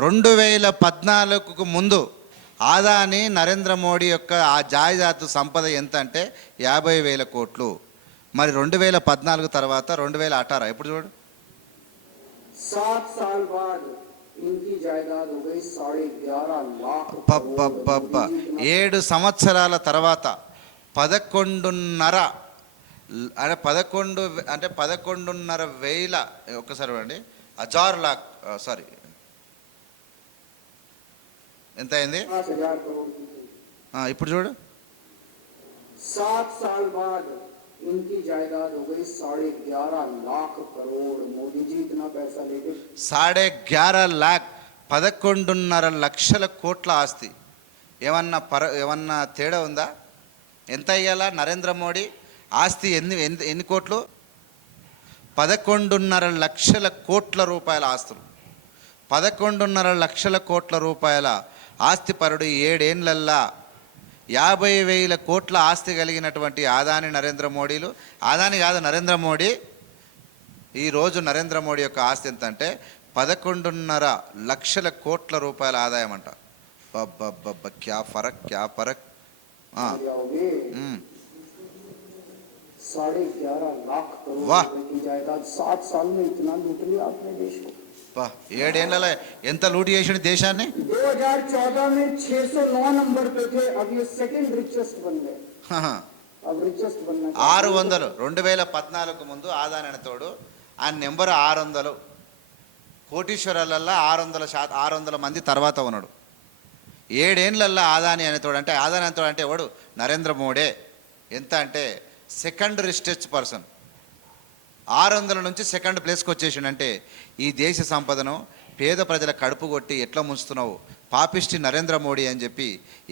2014 ముందు ఆదాని నరేంద్ర మోడీ యొక్క ఆ జాయజాతు సంపద ఎంత అంటే 50,000 కోట్లు. మరి 2014 తర్వాత 2018 ఎప్పుడు చూడు 7 साल बाद इनकी जायदाद हो गई 11.5 लाख పబ్బబ్బబ్బ. करोड़। मोदी जी 7 సంవత్సరాల తర్వాత 11.5 అంటే 11.5 వేల ఒక్కసారి అండి 1000 लाख సారీ ఎంత అయింది 50,000 करोड़ की थी। ఇప్పుడు చూడు 7 साल बाद इनकी जायदाद हो गई 11.5 लाख करोड़। मोदी जी इतना पैसा लेके 11.5 लाख 11.5 లక్షల కోట్ల ఆస్తి. ఏమన్నా తేడా ఉందా? ఎంత అయ్యాలా నరేంద్ర మోడీ ఆస్తి ఎన్ని కోట్లు? 11.5 లక్షల కోట్ల రూపాయల ఆస్తులు. 11.5 లక్షల కోట్ల రూపాయల ఆస్తిపరుడు 7 ఏళ్లల్లా 50,000 కోట్ల ఆస్తి కలిగినటువంటి ఆదాని నరేంద్ర మోడీలు. ఆదాని కాదు నరేంద్ర మోడీ. ఈరోజు నరేంద్ర మోడీ యొక్క ఆస్తి ఎంత అంటే 11.5 లక్షల కోట్ల రూపాయల ఆదాయం అంట. బబ్బబ్బబ్బ క్యా ఫరక్ క్యా ఫరక్. जाओगे 11.5 लाख करोड़ वाह। रुपए की जायदाद 7 साल में इतना लूट लिया अपने देश को। 7 ఏళ్లలో ఎంత లూటి చేసిన దేశాన్ని. 2014 में 609 नंबर पे थे, अब ये सेकंड रिचेस्ट बन गए। अब रिचेस्ट बनना 600 2014 ముందు ఆదాని తోడు ఆ నెంబర్ 600. కోటీశ్వరాలల్లో 600 మంది తర్వాత ఉన్నాడు. 7 ఏళ్లల్లో ఆదాని అనేతోడు అంటే ఆదాని అనేతోడు అంటే ఎవడు? నరేంద్ర మోడీ. ఎంత అంటే సెకండ్ రిచెస్ట్ పర్సన్. 600 నుంచి సెకండ్ ప్లేస్కి వచ్చేసిండంటే ఈ దేశ సంపదను పేద ప్రజల కడుపు కొట్టి ఎట్లా ముంచుతున్నావు పాపిష్టి నరేంద్ర మోడీ అని చెప్పి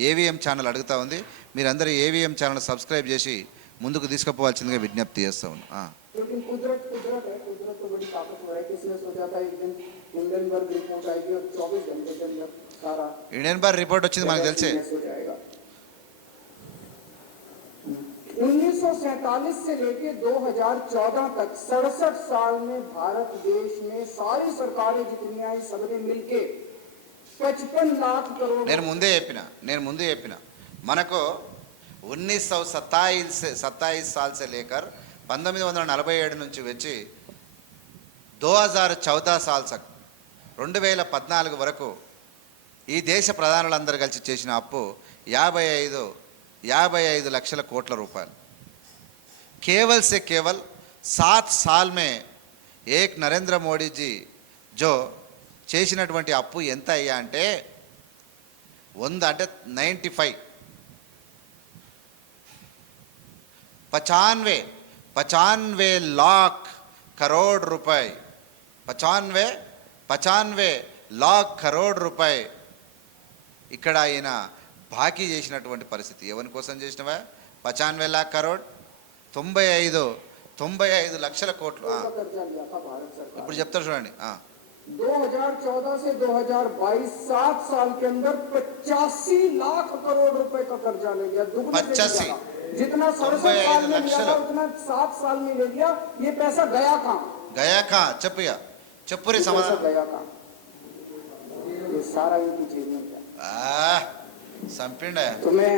ఏవిఎం ఛానల్ అడుగుతా ఉంది. మీరందరూ ఏవిఎం ఛానల్ సబ్స్క్రైబ్ చేసి ముందుకు తీసుకుపోవాల్సిందిగా విజ్ఞప్తి చేస్తా ఉన్నాను. लेकिन कुदरत कुदरत है, कुदरत तो बड़ी ताकतवर है। किसने सोचा था एक दिन हिंडनबर्ग रिपोर्ट आएगी और 24 घंटे के अंदर सारा ఇండియన్ రిపోర్ట్ వచ్చింది మనకు తెలిసే. हो जाएगा। 1947 से लेके 2014 तक 67 साल में भारत देश में सारी सरकारें जितनी आई सबने मिलके 55 लाख करोड़। నేను ముందే చెప్పిన మనకు 1927 साल से लेकर 1947 నుంచి వచ్చి 2014 साल तक 2014 వరకు ఈ దేశ ప్రధానులందరూ కలిసి చేసిన అప్పు 55 లక్షల కోట్ల రూపాయలు. केवल से केवल 7 साल में एक నరేంద్ర మోడీ జీ జో చేసినటువంటి అప్పు ఎంత అయ్యా అంటే 100 అంటే 95 लाख करोड़ रुपए 95 लाख करोड़ रुपए ఇక్కడ ఆయన బాకీ చేసినటువంటి పరిస్థితి. ఎవరి కోసం చేసినవా? 95 लाख करोड़ 95 లక్షల కోట్లు. कर्जा लिया था भारत सरकार। ఇప్పుడు చెప్తారు చూడండి. 2014 से 2022 7 साल के अंदर 85 लाख करोड़ रुपए का कर्जा ले लिया। दुगने से 85 लिया था। जितना 67 साल में लिया था उतना 7 साल में ले लिया। ये पैसा गया कहाँ? గయా కా చెప్పయ్యా చెప్పురే ये पैसा సమాధానం. गया कहाँ? ये सारा इनकी जेब में गया। సంపిండా. तो मैं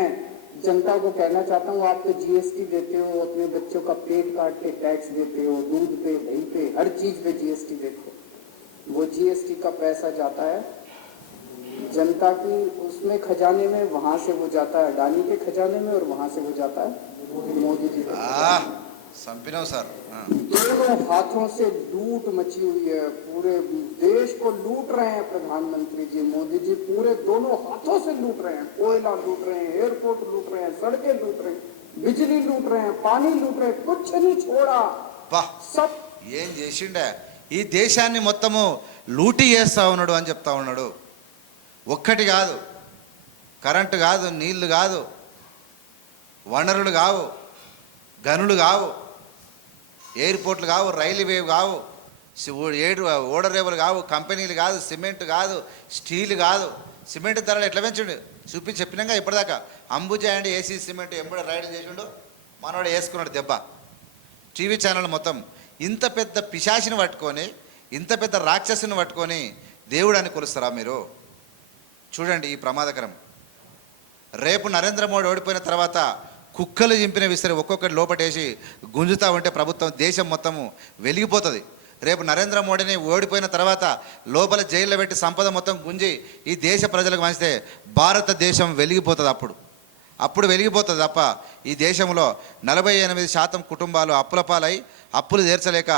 जनता को कहना चाहता हूँ, आप तो जीएसटी देते हो, अपने बच्चों का पेट काट के टैक्स देते हो, दूध पे दही पे हर चीज पे जीएसटी देते हो। वो जीएसटी का पैसा जाता है जनता की उसमें खजाने में, वहां से वो जाता है अडानी के खजाने में और वहां से वो जाता है मोदी जी के खजाने में। సంపినావు సార్. दोनों हाथों से लूट मची हुई है, पूरे देश को लूट रहे हैं प्रधानमंत्री जी मोदी जी, पूरे दोनों हाथों से लूट रहे हैं। कोयला लूट रहे हैं, एयरपोर्ट लूट रहे हैं, सड़कें लूट रहे हैं, बिजली लूट रहे हैं, पानी लूट रहे हैं, कुछ नहीं छोड़ा బా सब। ఏం చేసిండే? ఈ దేశాన్ని మొత్తము లూటీ చేస్తా ఉన్నాడు అని చెప్తా ఉన్నాడు. ఒక్కటి కాదు, కరెంటు కాదు, నీళ్లు కాదు, వనరులు కావు, గనులు కావు, ఎయిర్పోర్ట్లు కావు, రైల్వే కావు, ఓడరేవులు కావు, కంపెనీలు కాదు, సిమెంట్ కాదు, స్టీల్ కాదు. సిమెంట్ ధరలు ఎట్లా పెంచుండు చెప్పినాక ఇప్పటిదాకా అంబుజా అండి ఏసీ సిమెంట్ ఎంబడ రైడ్ చేసిండు, మనవాడు వేసుకున్నాడు దెబ్బ. టీవీ ఛానల్ మొత్తం ఇంత పెద్ద పిశాచిని పట్టుకొని, ఇంత పెద్ద రాక్షసుని పట్టుకొని దేవుడు అని కొలుస్తారా మీరు? చూడండి ఈ ప్రమాదకరం. రేపు నరేంద్ర మోడీ ఓడిపోయిన తర్వాత కుక్కలు చింపిన విసిరి ఒక్కొక్కటి లోపటేసి గుంజుతా ఉంటే ప్రభుత్వం దేశం మొత్తము వెలిగిపోతుంది. రేపు నరేంద్ర మోడీని ఓడిపోయిన తర్వాత లోపల జైల్లో పెట్టి సంపద మొత్తం గుంజి ఈ దేశ ప్రజలకు పంచితే భారతదేశం వెలిగిపోతుంది. అప్పుడు వెలిగిపోతుంది తప్ప ఈ దేశంలో 48% కుటుంబాలు అప్పుల పాలై అప్పులు తీర్చలేక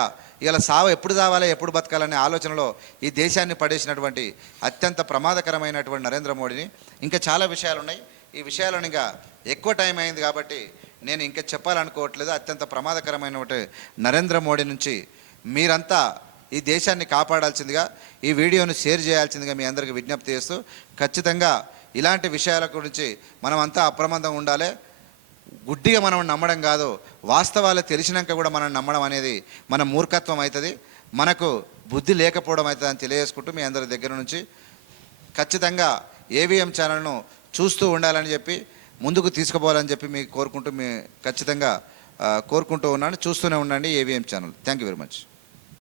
ఇలా సావు ఎప్పుడు చావాలి ఎప్పుడు బతకాలనే ఆలోచనలో ఈ దేశాన్ని పడేసినటువంటి అత్యంత ప్రమాదకరమైనటువంటి నరేంద్ర మోడీని ఇంకా చాలా విషయాలు ఉన్నాయి. ఈ విషయాలను ఇంకా ఎక్కువ టైం అయింది కాబట్టి నేను ఇంకా చెప్పాలనుకోవట్లేదు. అత్యంత ప్రమాదకరమైనటువంటి నరేంద్ర మోడీ నుంచి మీరంతా ఈ దేశాన్ని కాపాడాల్సిందిగా, ఈ వీడియోను షేర్ చేయాల్సిందిగా మీ అందరికీ విజ్ఞప్తి చేస్తూ, ఖచ్చితంగా ఇలాంటి విషయాల గురించి మనం అంతా అప్రమత్తంగా ఉండాలి. గుడ్డిగా మనం నమ్మడం కాదు, వాస్తవాలు తెలిసినాక కూడా మనం నమ్మడం అనేది మన మూర్ఖత్వం అవుతుంది, మనకు బుద్ధి లేకపోవడం అవుతుంది అని తెలియజేసుకుంటూ మీ అందరి దగ్గర నుంచి ఖచ్చితంగా ఏవిఎం ఛానల్ను చూస్తూ ఉండాలని చెప్పి ముందుకు తీసుకుపోవాలని చెప్పి మీకు కోరుకుంటూ ఖచ్చితంగా కోరుకుంటూ ఉన్నాను. చూస్తూనే ఉండండి AVM channel. Thank you very much.